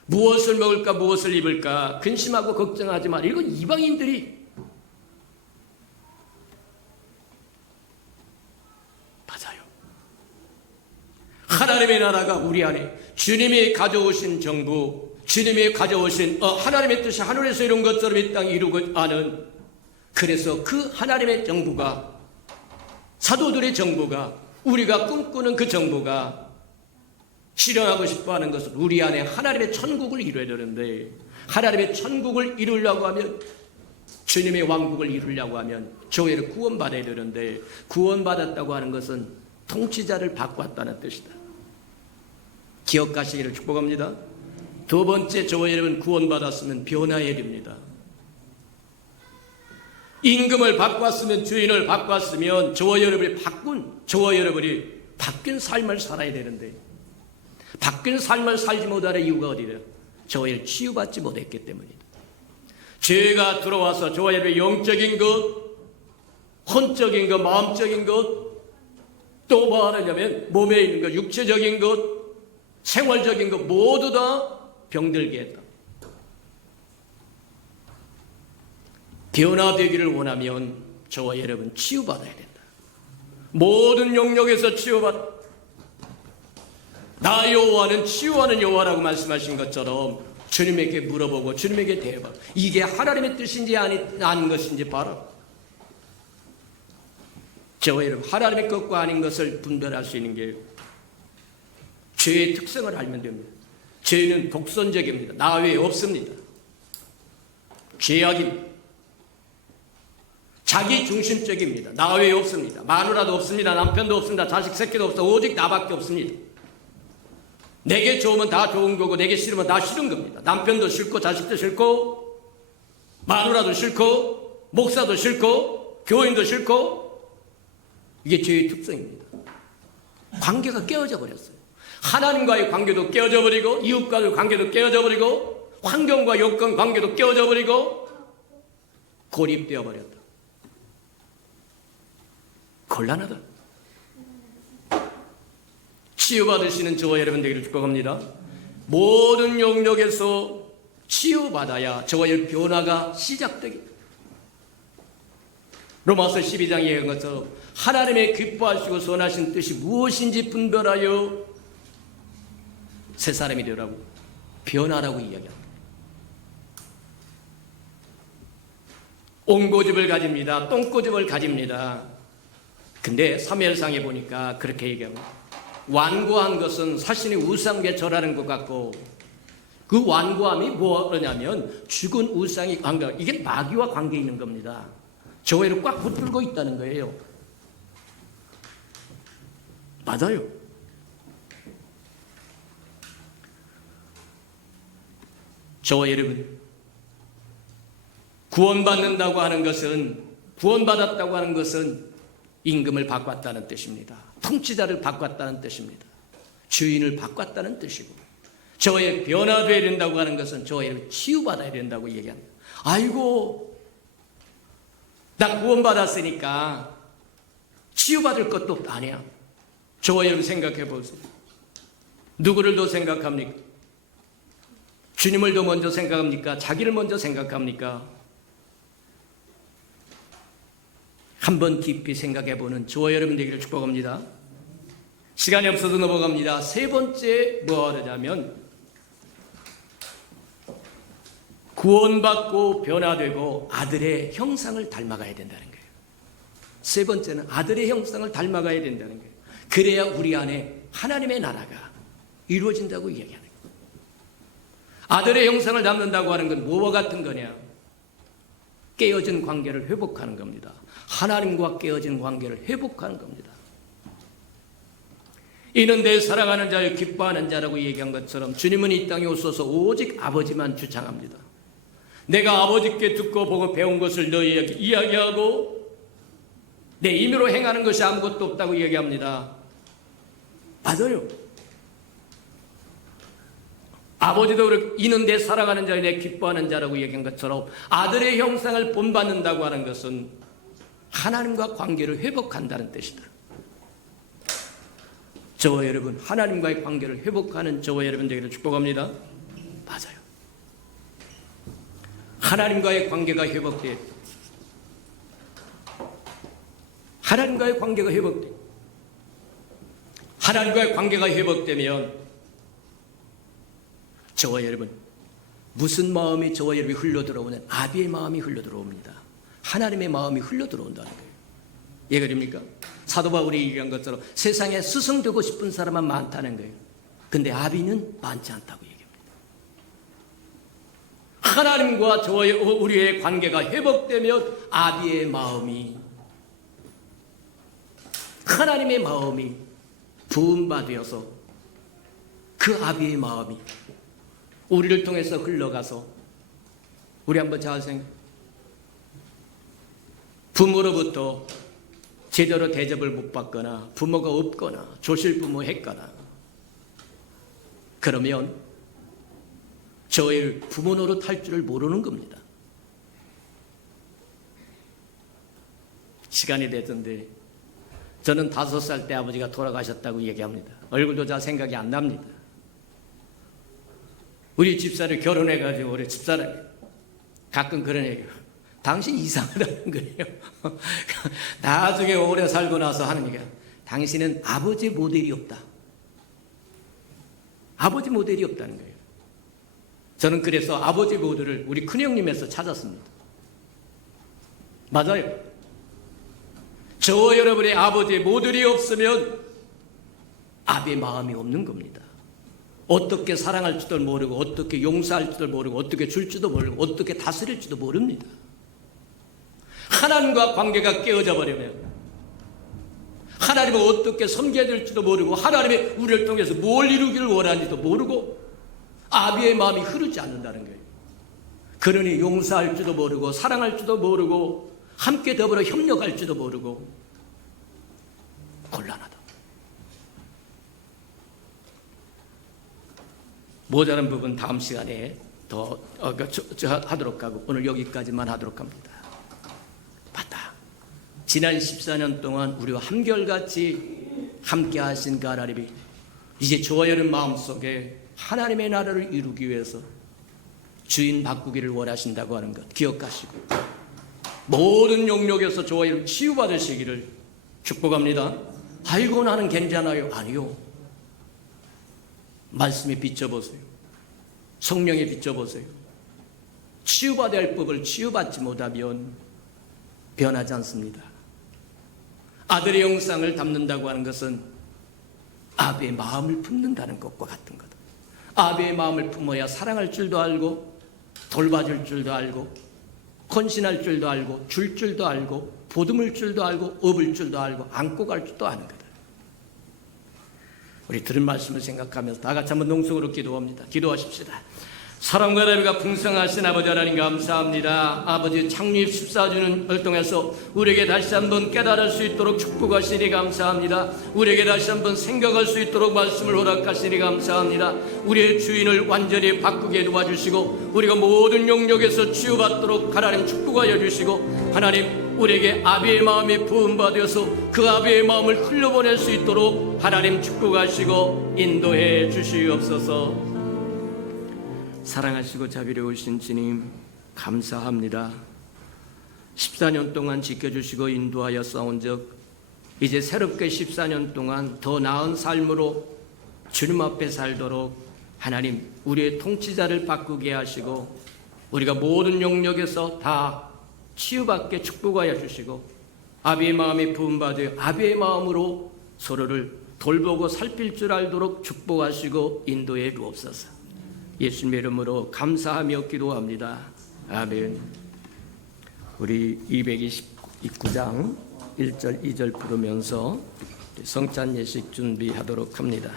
무엇을 먹을까 무엇을 입을까 근심하고 걱정하지 마라. 이건 이방인들이 맞아요. 하나님의 나라가 우리 안에 주님이 가져오신 정부, 주님이 가져오신 하나님의 뜻이 하늘에서 이룬 것처럼 이 땅에 이루고 아는, 그래서 그 하나님의 정부가, 사도들의 정부가, 우리가 꿈꾸는 그 정부가 실현하고 싶어하는 것은 우리 안에 하나님의 천국을 이루어야 되는데, 하나님의 천국을 이루려고 하면, 주님의 왕국을 이루려고 하면 교회를 구원받아야 되는데, 구원받았다고 하는 것은 통치자를 바꿨다는 뜻이다. 기억하시기를 축복합니다. 두 번째, 저와 여러분 구원받았으면 변화해야 됩니다. 임금을 바꿨으면, 주인을 바꿨으면 저와 여러분이 바뀐 삶을 살아야 되는데, 바뀐 삶을 살지 못하는 이유가 어디래요? 저와 여러분 치유받지 못했기 때문이다. 죄가 들어와서 저와 여러분의 영적인 것, 혼적인 것, 마음적인 것, 또 뭐 하느냐면 몸에 있는 것, 육체적인 것, 생활적인 것 모두 다 병들게 했다. 변화되기를 원하면 저와 여러분 치유받아야 된다. 모든 영역에서 치유받아. 나 여호와는 치유하는 여호와라고 말씀하신 것처럼 주님에게 물어보고 주님에게 대해봐. 이게 하나님의 뜻인지 아닌 것인지 봐라. 저와 여러분 하나님의 것과 아닌 것을 분별할 수 있는 게 죄의 특성을 알면 됩니다. 죄는 독선적입니다. 나 외에 없습니다. 죄악입니다. 자기 중심적입니다. 나 외에 없습니다. 마누라도 없습니다. 남편도 없습니다. 자식 새끼도 없어. 오직 나밖에 없습니다. 내게 좋으면 다 좋은 거고 내게 싫으면 다 싫은 겁니다. 남편도 싫고 자식도 싫고 마누라도 싫고 목사도 싫고 교인도 싫고. 이게 죄의 특성입니다. 관계가 깨어져 버렸어요. 하나님과의 관계도 깨어져 버리고 이웃과의 관계도 깨어져 버리고 환경과 여건 관계도 깨어져 버리고 고립되어 버렸다. 곤란하다. 치유받으시는 저와 여러분 되기를 축복합니다. 모든 영역에서 치유받아야 저와 여러분 변화가 시작되게. 로마서 12장에 얘기한 것처럼 하나님의 기뻐하시고 선하신 뜻이 무엇인지 분별하여 새 사람이 되라고, 변화라고 이야기합니다. 옹고집을 가집니다. 똥고집을 가집니다. 근데 사무엘상에 보니까 그렇게 얘기합니다. 완고한 것은 사실이 우상에 절하는 것 같고, 그 완고함이 뭐냐면 죽은 우상이 관계, 이게 마귀와 관계 있는 겁니다. 저희를 꽉 붙들고 있다는 거예요. 맞아요. 저와 여러분 구원받는다고 하는 것은, 구원받았다고 하는 것은 임금을 바꿨다는 뜻입니다. 통치자를 바꿨다는 뜻입니다. 주인을 바꿨다는 뜻이고, 저의 변화되어야 된다고 하는 것은 저의 치유받아야 된다고 얘기합니다. 아이고, 나 구원받았으니까 치유받을 것도 없다. 아니야. 저와 여러분 생각해 보세요. 누구를 더 생각합니까? 주님을 더 먼저 생각합니까? 자기를 먼저 생각합니까? 한번 깊이 생각해 보는 저와 여러분 되기를 축복합니다. 시간이 없어서 넘어갑니다. 세 번째 뭐 하려냐면, 구원받고 변화되고 아들의 형상을 닮아가야 된다는 거예요. 세 번째는 아들의 형상을 닮아가야 된다는 거예요. 그래야 우리 안에 하나님의 나라가 이루어진다고 얘기하는 거예요. 아들의 형상을 닮는다고 하는 건 뭐와 같은 거냐? 깨어진 관계를 회복하는 겁니다. 하나님과 깨어진 관계를 회복하는 겁니다. 이는 내 사랑하는 자여 기뻐하는 자라고 얘기한 것처럼 주님은 이 땅에 오셔서 오직 아버지만 주창합니다. 내가 아버지께 듣고 보고 배운 것을 너희에게 이야기하고 내 임의로 행하는 것이 아무것도 없다고 얘기합니다. 맞아요. 아버지도 그렇게 이는 내 사랑하는 자여 내 기뻐하는 자라고 얘기한 것처럼 아들의 형상을 본받는다고 하는 것은 하나님과 관계를 회복한다는 뜻이다. 저와 여러분, 하나님과의 관계를 회복하는 저와 여러분 되기를 축복합니다. 맞아요. 하나님과의 관계가 회복돼. 하나님과의 관계가 회복돼. 하나님과의 관계가 회복되면 저와 여러분, 무슨 마음이 저와 여러분이 흘러들어오는 아비의 마음이 흘러들어옵니다. 하나님의 마음이 흘러들어온다는 거예요. 이해가 됩니까? 사도 바울이 얘기한 것처럼 세상에 스승되고 싶은 사람은 많다는 거예요. 근데 아비는 많지 않다고 얘기합니다. 하나님과 저와 우리의 관계가 회복되면 아비의 마음이, 하나님의 마음이 부음받아서 그 아비의 마음이 우리를 통해서 흘러가서, 우리 한번 잘 생각해. 부모로부터 제대로 대접을 못 받거나 부모가 없거나 조실부모 했거나 그러면 저의 부모 노릇할 줄을 모르는 겁니다. 시간이 됐던데 저는 5살 때 아버지가 돌아가셨다고 얘기합니다. 얼굴도 잘 생각이 안 납니다. 우리 집사를 결혼해가지고 우리 집사람이 가끔 그런 얘기예요. 당신 이상하다는 거예요. 나중에 오래 살고 나서 하는 얘기야. 당신은 아버지 모델이 없다. 아버지 모델이 없다는 거예요. 저는 그래서 아버지 모델을 우리 큰형님에서 찾았습니다. 맞아요. 저와 여러분의 아버지 모델이 없으면 아비의 마음이 없는 겁니다. 어떻게 사랑할지도 모르고 어떻게 용서할지도 모르고 어떻게 줄지도 모르고 어떻게 다스릴지도 모릅니다. 하나님과 관계가 깨어져 버리면 하나님을 어떻게 섬겨야 될지도 모르고 하나님이 우리를 통해서 뭘 이루기를 원하는지도 모르고 아비의 마음이 흐르지 않는다는 거예요. 그러니 용서할 줄도 모르고 사랑할 줄도 모르고 함께 더불어 협력할 줄도 모르고 곤란하다. 모자란 부분 다음 시간에 더 하도록 하고 오늘 여기까지만 하도록 합니다. 맞다. 지난 14년 동안 우리와 한결같이 함께 하신 그 하나님이 이제 저와 여러분 마음속에 하나님의 나라를 이루기 위해서 주인 바꾸기를 원하신다고 하는 것 기억하시고 모든 영역에서 저와 여러분 치유받으시기를 축복합니다. 아이고 나는 괜찮아요. 아니요. 말씀에 비춰보세요. 성령에 비춰보세요. 치유받아야 할 법을 치유받지 못하면 변하지 않습니다. 아들의 형상을 담는다고 하는 것은 아비의 마음을 품는다는 것과 같은 거다. 아비의 마음을 품어야 사랑할 줄도 알고 돌봐줄 줄도 알고 헌신할 줄도 알고 줄 줄도 알고 보듬을 줄도 알고 업을 줄도 알고 안고 갈 줄도 아는 거다. 우리 들은 말씀을 생각하면서 다 같이 한번 농성으로 기도합니다. 기도하십시다. 사랑과 나비가 풍성하신 아버지 하나님 감사합니다. 아버지 창립 14주년을 통해서 우리에게 다시 한번 깨달을 수 있도록 축복하시니 감사합니다. 우리에게 다시 한번 생각할 수 있도록 말씀을 허락하시니 감사합니다. 우리의 주인을 완전히 바꾸게 도와주시고 우리가 모든 영역에서 치유받도록 하나님 축복하여 주시고 하나님 우리에게 아비의 마음이 부음받아서 그 아비의 마음을 흘려보낼 수 있도록 하나님 축복하시고 인도해 주시옵소서. 사랑하시고 자비로우신 주님 감사합니다. 14년 동안 지켜주시고 인도하여 싸운 적 이제 새롭게 14년 동안 더 나은 삶으로 주님 앞에 살도록 하나님 우리의 통치자를 바꾸게 하시고 우리가 모든 영역에서 다 치유받게 축복하여 주시고 아비의 마음이 부음받아 아비의 마음으로 서로를 돌보고 살필 줄 알도록 축복하시고 인도해 주옵소서. 예수님의 이름으로 감사하며 기도합니다. 아멘. 우리 229장 1절 2절 부르면서 성찬 예식 준비하도록 합니다.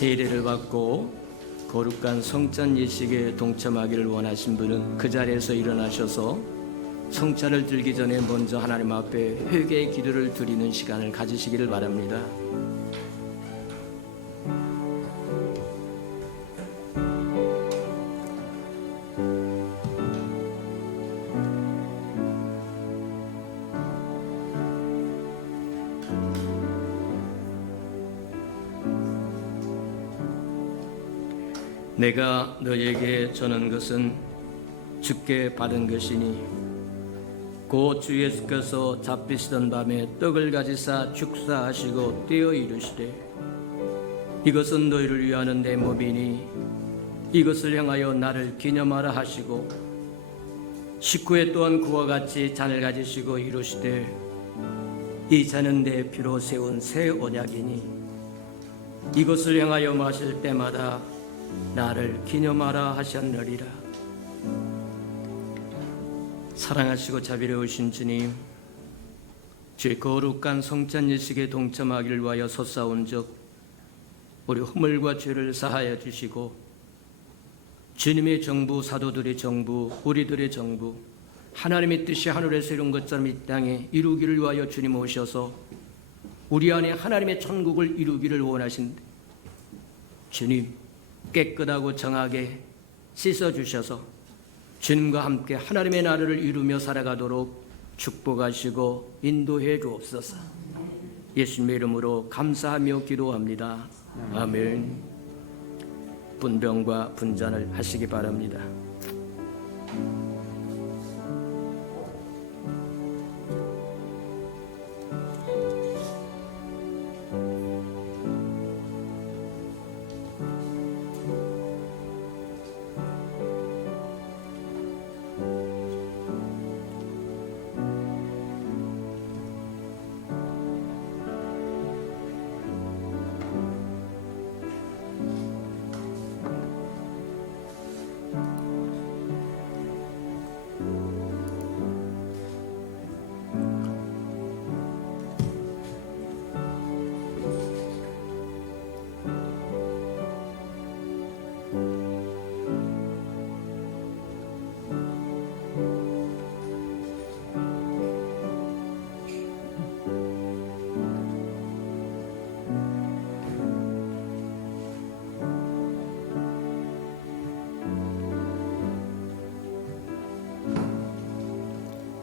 세례를 받고 거룩한 성찬 예식에 동참하기를 원하신 분은 그 자리에서 일어나셔서 성찬을 들기 전에 먼저 하나님 앞에 회개의 기도를 드리는 시간을 가지시기를 바랍니다. 내가 너에게 전한 것은 주께 받은 것이니 곧 주 예수께서 잡히시던 밤에 떡을 가지사 축사하시고 떼어 이르시되 이것은 너희를 위하는 내 몸이니 이것을 향하여 나를 기념하라 하시고 식후에 또한 그와 같이 잔을 가지시고 이르시되 이 잔은 내 피로 세운 새 언약이니 이것을 향하여 마실 때마다 나를 기념하라 하셨느니라. 사랑하시고 자비로우신 주님, 주의 거룩한 성찬 예식에 동참하기를 위하여 솟아온 적 우리 허물과 죄를 사하여 주시고 주님의 정부, 사도들의 정부, 우리들의 정부, 하나님의 뜻이 하늘에서 이룬 것처럼 이 땅에 이루기를 위하여 주님 오셔서 우리 안에 하나님의 천국을 이루기를 원하신 주님 깨끗하고 정하게 씻어주셔서 주님과 함께 하나님의 나라를 이루며 살아가도록 축복하시고 인도해 주옵소서. 예수님의 이름으로 감사하며 기도합니다. 아멘. 분병과 분잔을 하시기 바랍니다.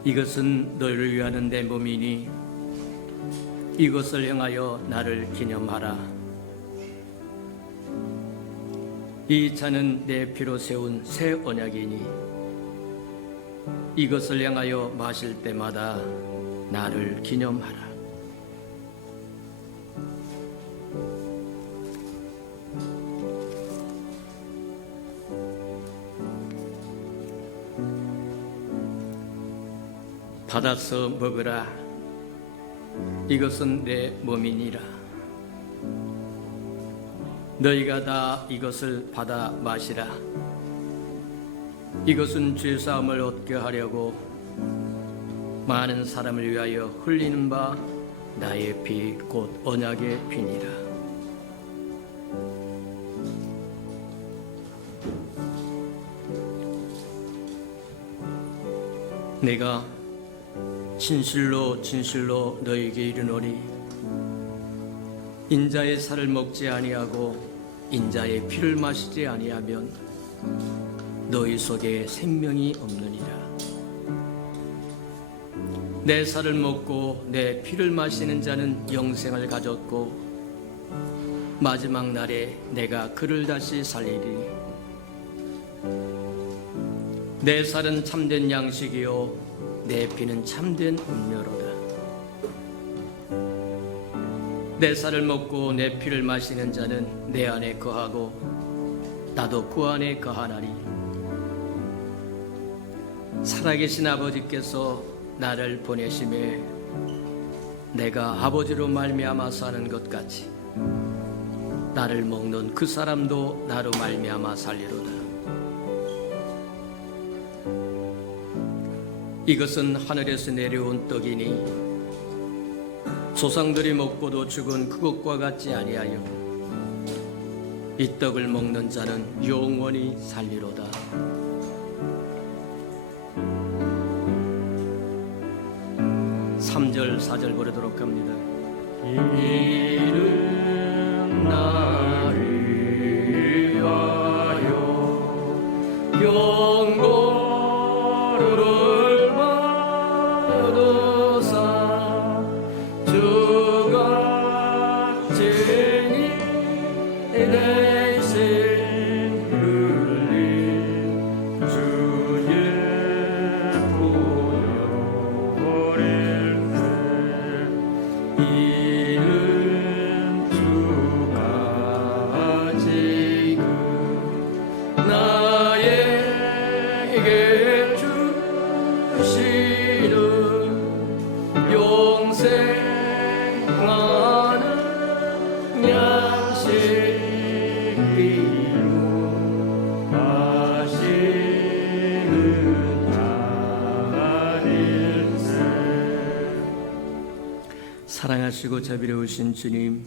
이것은 너희를 위하는 내 몸이니 이것을 행하여 나를 기념하라. 이 잔은 내 피로 세운 새 언약이니 이것을 행하여 마실 때마다 나를 기념하라. 받아서 먹으라. 이것은 내 몸이니라. 너희가 다 이것을 받아 마시라. 이것은 죄사함을 얻게 하려고 많은 사람을 위하여 흘리는 바 나의 피 곧 언약의 피니라. 내가 진실로 진실로 너희에게 이르노니 인자의 살을 먹지 아니하고 인자의 피를 마시지 아니하면 너희 속에 생명이 없느니라. 내 살을 먹고 내 피를 마시는 자는 영생을 가졌고 마지막 날에 내가 그를 다시 살리리니 내 살은 참된 양식이요 내 피는 참된 음료로다. 내 살을 먹고 내 피를 마시는 자는 내 안에 거하고 나도 그 안에 거하나니 살아계신 아버지께서 나를 보내심에 내가 아버지로 말미암아 사는 것 같이 나를 먹는 그 사람도 나로 말미암아 살리로다. 이것은 하늘에서 내려온 떡이니 조상들이 먹고도 죽은 그것과 같지 아니하여 이 떡을 먹는 자는 영원히 살리로다. 3절 4절 부르도록 합니다. 이른 나를 위하여 영광을 받으사 주가 진히 내 생을 주의 보혈을 이른 주가 지금 나에게 주시는 영생하는 양식이요 마시는 잔일세. 사랑하시고 자비로우신 주님,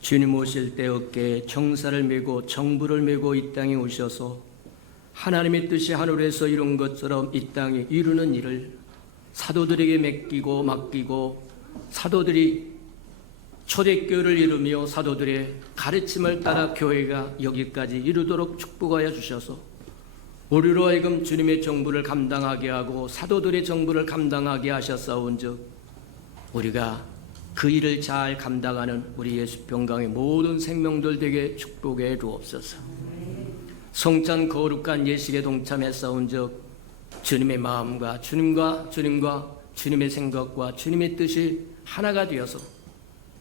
주님 오실 때 어깨에 정사를 메고 정부를 메고 이 땅에 오셔서 하나님의 뜻이 하늘에서 이룬 것처럼 이 땅에 이루는 일을 사도들에게 맡기고 사도들이 초대교회를 이루며 사도들의 가르침을 따라 교회가 여기까지 이루도록 축복하여 주셔서 우리로 하여금 주님의 정부를 감당하게 하고 사도들의 정부를 감당하게 하셨사온즉 우리가 그 일을 잘 감당하는 우리 예수 평강의 모든 생명들 되게 축복해 주옵소서. 성찬 거룩한 예식에 동참했사온즉 주님의 마음과 주님과 주님의 생각과 주님의 뜻이 하나가 되어서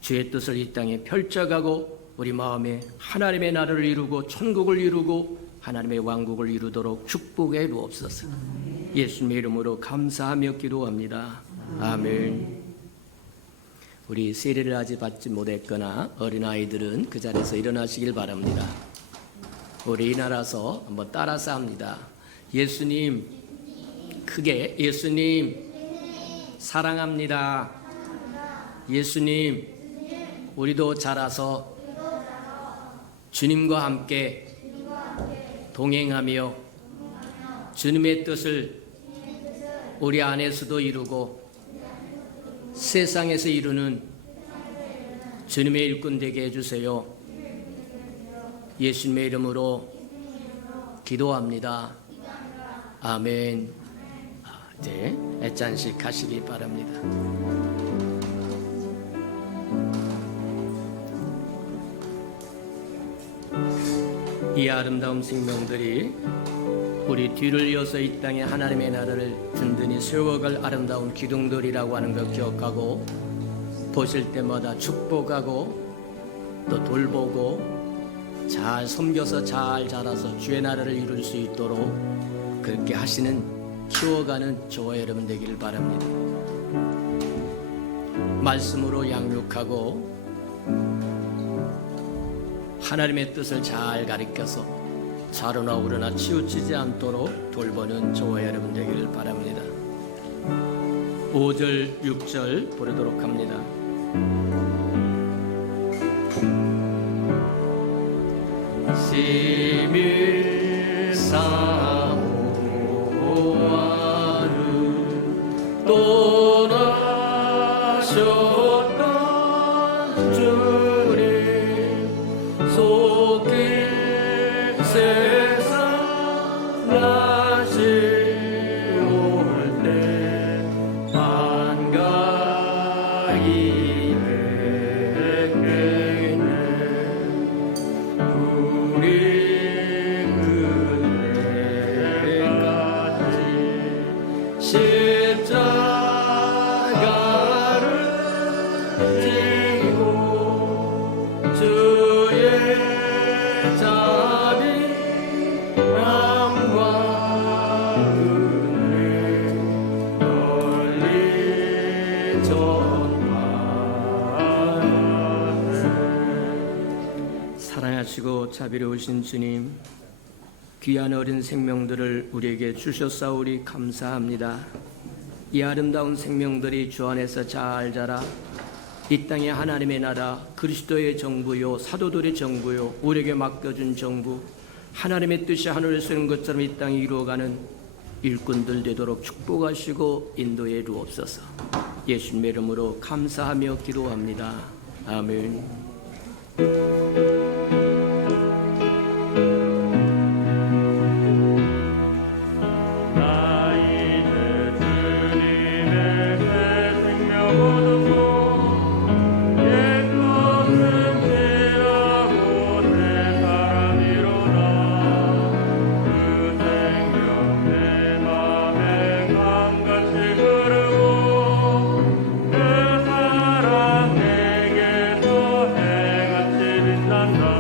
주의 뜻을 이 땅에 펼쳐가고 우리 마음에 하나님의 나라를 이루고 천국을 이루고 하나님의 왕국을 이루도록 축복해 주옵소서. 예수님의 이름으로 감사하며 기도합니다. 아멘. 우리 세례를 아직 받지 못했거나 어린아이들은 그 자리에서 일어나시길 바랍니다. 우리 일어나서 한번 따라서 합니다. 예수님, 크게 예수님 사랑합니다. 예수님, 우리도 자라서 주님과 함께 동행하며 주님의 뜻을 우리 안에서도 이루고 세상에서 이루는 주님의 일꾼 되게 해주세요. 예수님의 이름으로 기도합니다. 아멘. 이제 애잔식 하시기 바랍니다. 이 아름다운 생명들이 우리 뒤를 이어서 이 땅에 하나님의 나라를 든든히 세워갈 아름다운 기둥들이라고 하는 걸 기억하고 보실 때마다 축복하고 또 돌보고 잘 섬겨서 잘 자라서 주의 나라를 이룰 수 있도록 그렇게 하시는 키워가는 저와 여러분 되길 바랍니다. 말씀으로 양육하고 하나님의 뜻을 잘 가르쳐서 좌로나 우로나 치우치지 않도록 돌보는 저와 여러분 되기를 바랍니다. 5절 6절 보도록 합니다. 시밀사모아는 떠나셨던 주님 속길 세상 다시 올 때 반가이 뵙겠네. 우리 그때까지 십자가를 지고 주의 자비 남과 은혜 널리 전하세. 사랑하시고 자비로우신 주님, 귀한 어린 생명들을 우리에게 주셨사오니 감사합니다. 이 아름다운 생명들이 주 안에서 잘 자라 이 땅에 하나님의 나라 그리스도의 정부요 사도들의 정부요 우리에게 맡겨준 정부 하나님의 뜻이 하늘에서 이룬 것처럼 이 땅에 이루어가는 일꾼들 되도록 축복하시고 인도해 주옵소서. 예수님의 이름으로 감사하며 기도합니다. 아멘. 그 사랑 내게도 해같이 빛난다.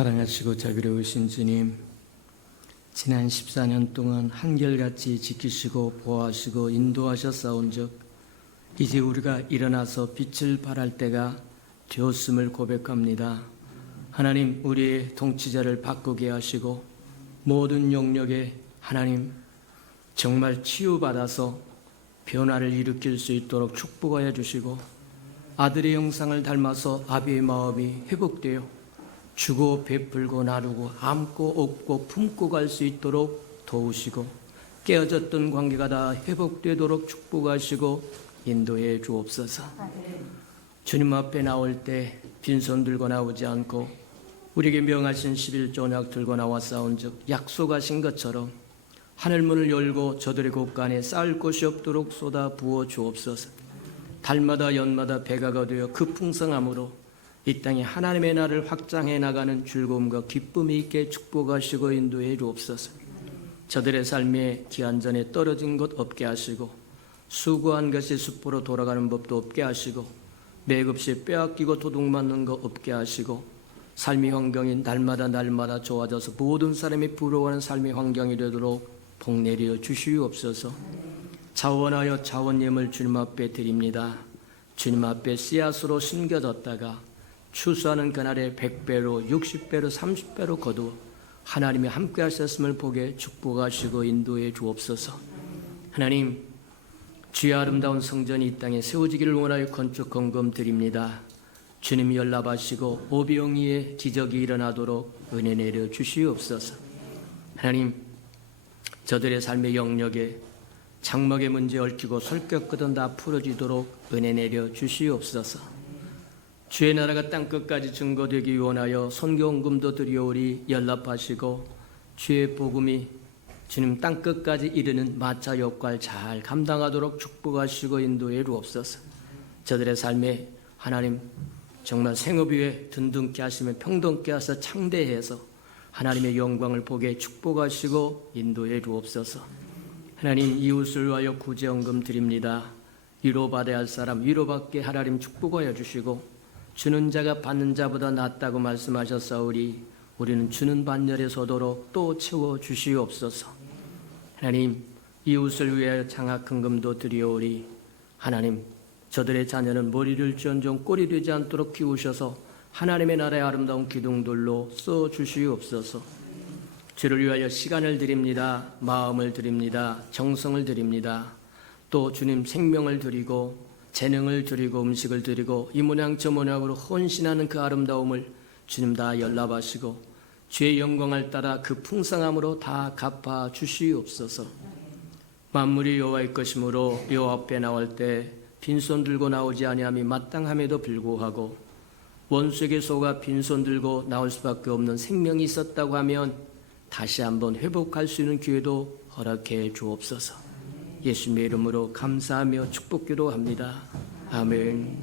사랑하시고 자비로우신 주님, 지난 14년 동안 한결같이 지키시고 보호하시고 인도하셨사온 적 이제 우리가 일어나서 빛을 발할 때가 되었음을 고백합니다. 하나님, 우리의 통치자를 바꾸게 하시고 모든 영역에 하나님 정말 치유받아서 변화를 일으킬 수 있도록 축복하여 주시고 아들의 형상을 닮아서 아비의 마음이 회복되어 주고 베풀고 나누고 안고 업고 품고 갈 수 있도록 도우시고 깨어졌던 관계가 다 회복되도록 축복하시고 인도해 주옵소서. 주님 앞에 나올 때 빈손 들고 나오지 않고 우리에게 명하신 11조약 들고 나와 싸운 즉 약속하신 것처럼 하늘문을 열고 저들의 곳간에 쌓을 곳이 없도록 쏟아 부어 주옵소서. 달마다 연마다 배가 거두어 그 풍성함으로 이 땅에 하나님의 나라를 확장해 나가는 즐거움과 기쁨이 있게 축복하시고 인도해 주옵소서. 저들의 삶에 기한전에 떨어진 것 없게 하시고 수고한 것이 숲으로 돌아가는 법도 없게 하시고 맥없이 빼앗기고 도둑맞는 것 없게 하시고 삶의 환경이 날마다 좋아져서 모든 사람이 부러워하는 삶의 환경이 되도록 복내려 주시옵소서. 자원하여 자원예물 주님 앞에 드립니다. 주님 앞에 씨앗으로 심겨졌다가 추수하는 그날에 100배로 60배로 30배로 거두어 하나님이 함께 하셨음을 보게 축복하시고 인도해 주옵소서. 하나님, 주의 아름다운 성전이 이 땅에 세워지기를 원하여 건축 헌금 드립니다. 주님이 연락하시고 오병이의 기적이 일어나도록 은혜 내려 주시옵소서. 하나님, 저들의 삶의 영역에 장막의 문제 얽히고 설격거든 다 풀어지도록 은혜 내려 주시옵소서. 주의 나라가 땅끝까지 증거되기 원하여 선교헌금도 드리오리 연락하시고 주의 복음이 주님 땅끝까지 이르는 마차 역할 잘 감당하도록 축복하시고 인도해 주옵소서. 저들의 삶에 하나님 정말 생업 위에 든든케 하시며 평등케 하사 창대해서 하나님의 영광을 보게 축복하시고 인도해 주옵소서. 하나님, 이웃을 위하여 구제헌금 드립니다. 위로받아야 할 사람 위로받게 하나님 축복하여 주시고 주는 자가 받는 자보다 낫다고 말씀하셨사오리 우리는 주는 반열에 서도록 또 채워 주시옵소서. 하나님, 이웃을 위하여 장학헌금도 드리오리 하나님, 저들의 자녀는 머리를 지언정 꼴이 되지 않도록 키우셔서 하나님의 나라의 아름다운 기둥들로 써 주시옵소서. 주를 위하여 시간을 드립니다. 마음을 드립니다. 정성을 드립니다. 또 주님 생명을 드리고 재능을 드리고 음식을 드리고 이 문양 저 문양으로 헌신하는 그 아름다움을 주님 다 연락하시고 주의 영광을 따라 그 풍성함으로 다 갚아 주시옵소서. 만물이 여호와의 것이므로 여호와 앞에 나올 때 빈손 들고 나오지 아니함이 마땅함에도 불구하고 원수에게 속아 빈손 들고 나올 수밖에 없는 생명이 있었다고 하면 다시 한번 회복할 수 있는 기회도 허락해 주옵소서. 예수님의 이름으로 감사하며 축복기도 합니다. 아멘.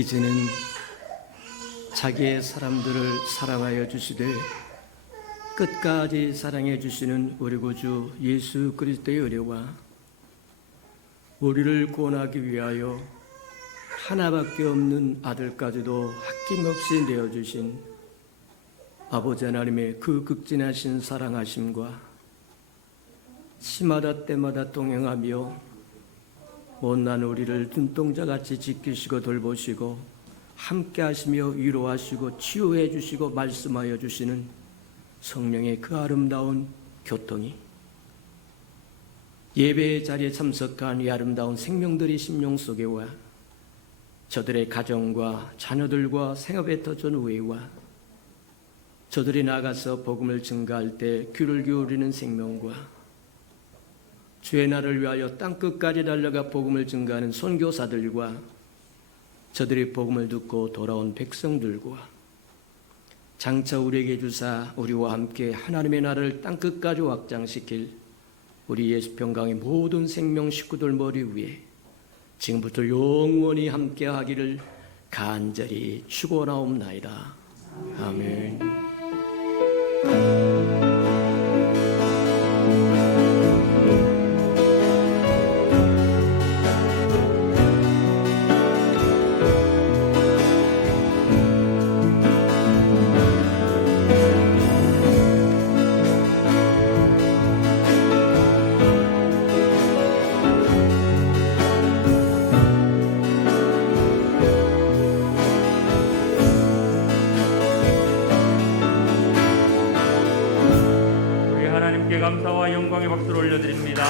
이제는 자기의 사람들을 사랑하여 주시되 끝까지 사랑해 주시는 우리 구주 예수 그리스도의 은혜와 우리를 구원하기 위하여 하나밖에 없는 아들까지도 아낌없이 내어주신 아버지 하나님의 그 극진하신 사랑하심과 시마다 때마다 동행하며 못난 우리를 눈동자같이 지키시고 돌보시고 함께 하시며 위로하시고 치유해 주시고 말씀하여 주시는 성령의 그 아름다운 교통이 예배의 자리에 참석한 이 아름다운 생명들의 심령 속에와 저들의 가정과 자녀들과 생업에 터전 우애와 저들이 나가서 복음을 증가할 때 귀를 기울이는 생명과 주의 날을 위하여 땅끝까지 달려가 복음을 증가하는 선교사들과 저들이 복음을 듣고 돌아온 백성들과 장차 우리에게 주사 우리와 함께 하나님의 나라를 땅끝까지 확장시킬 우리 예수평강의 모든 생명 식구들 머리 위에 지금부터 영원히 함께 하기를 간절히 축원하옵나이다. 아멘. 감사와 영광의 박수를 올려드립니다.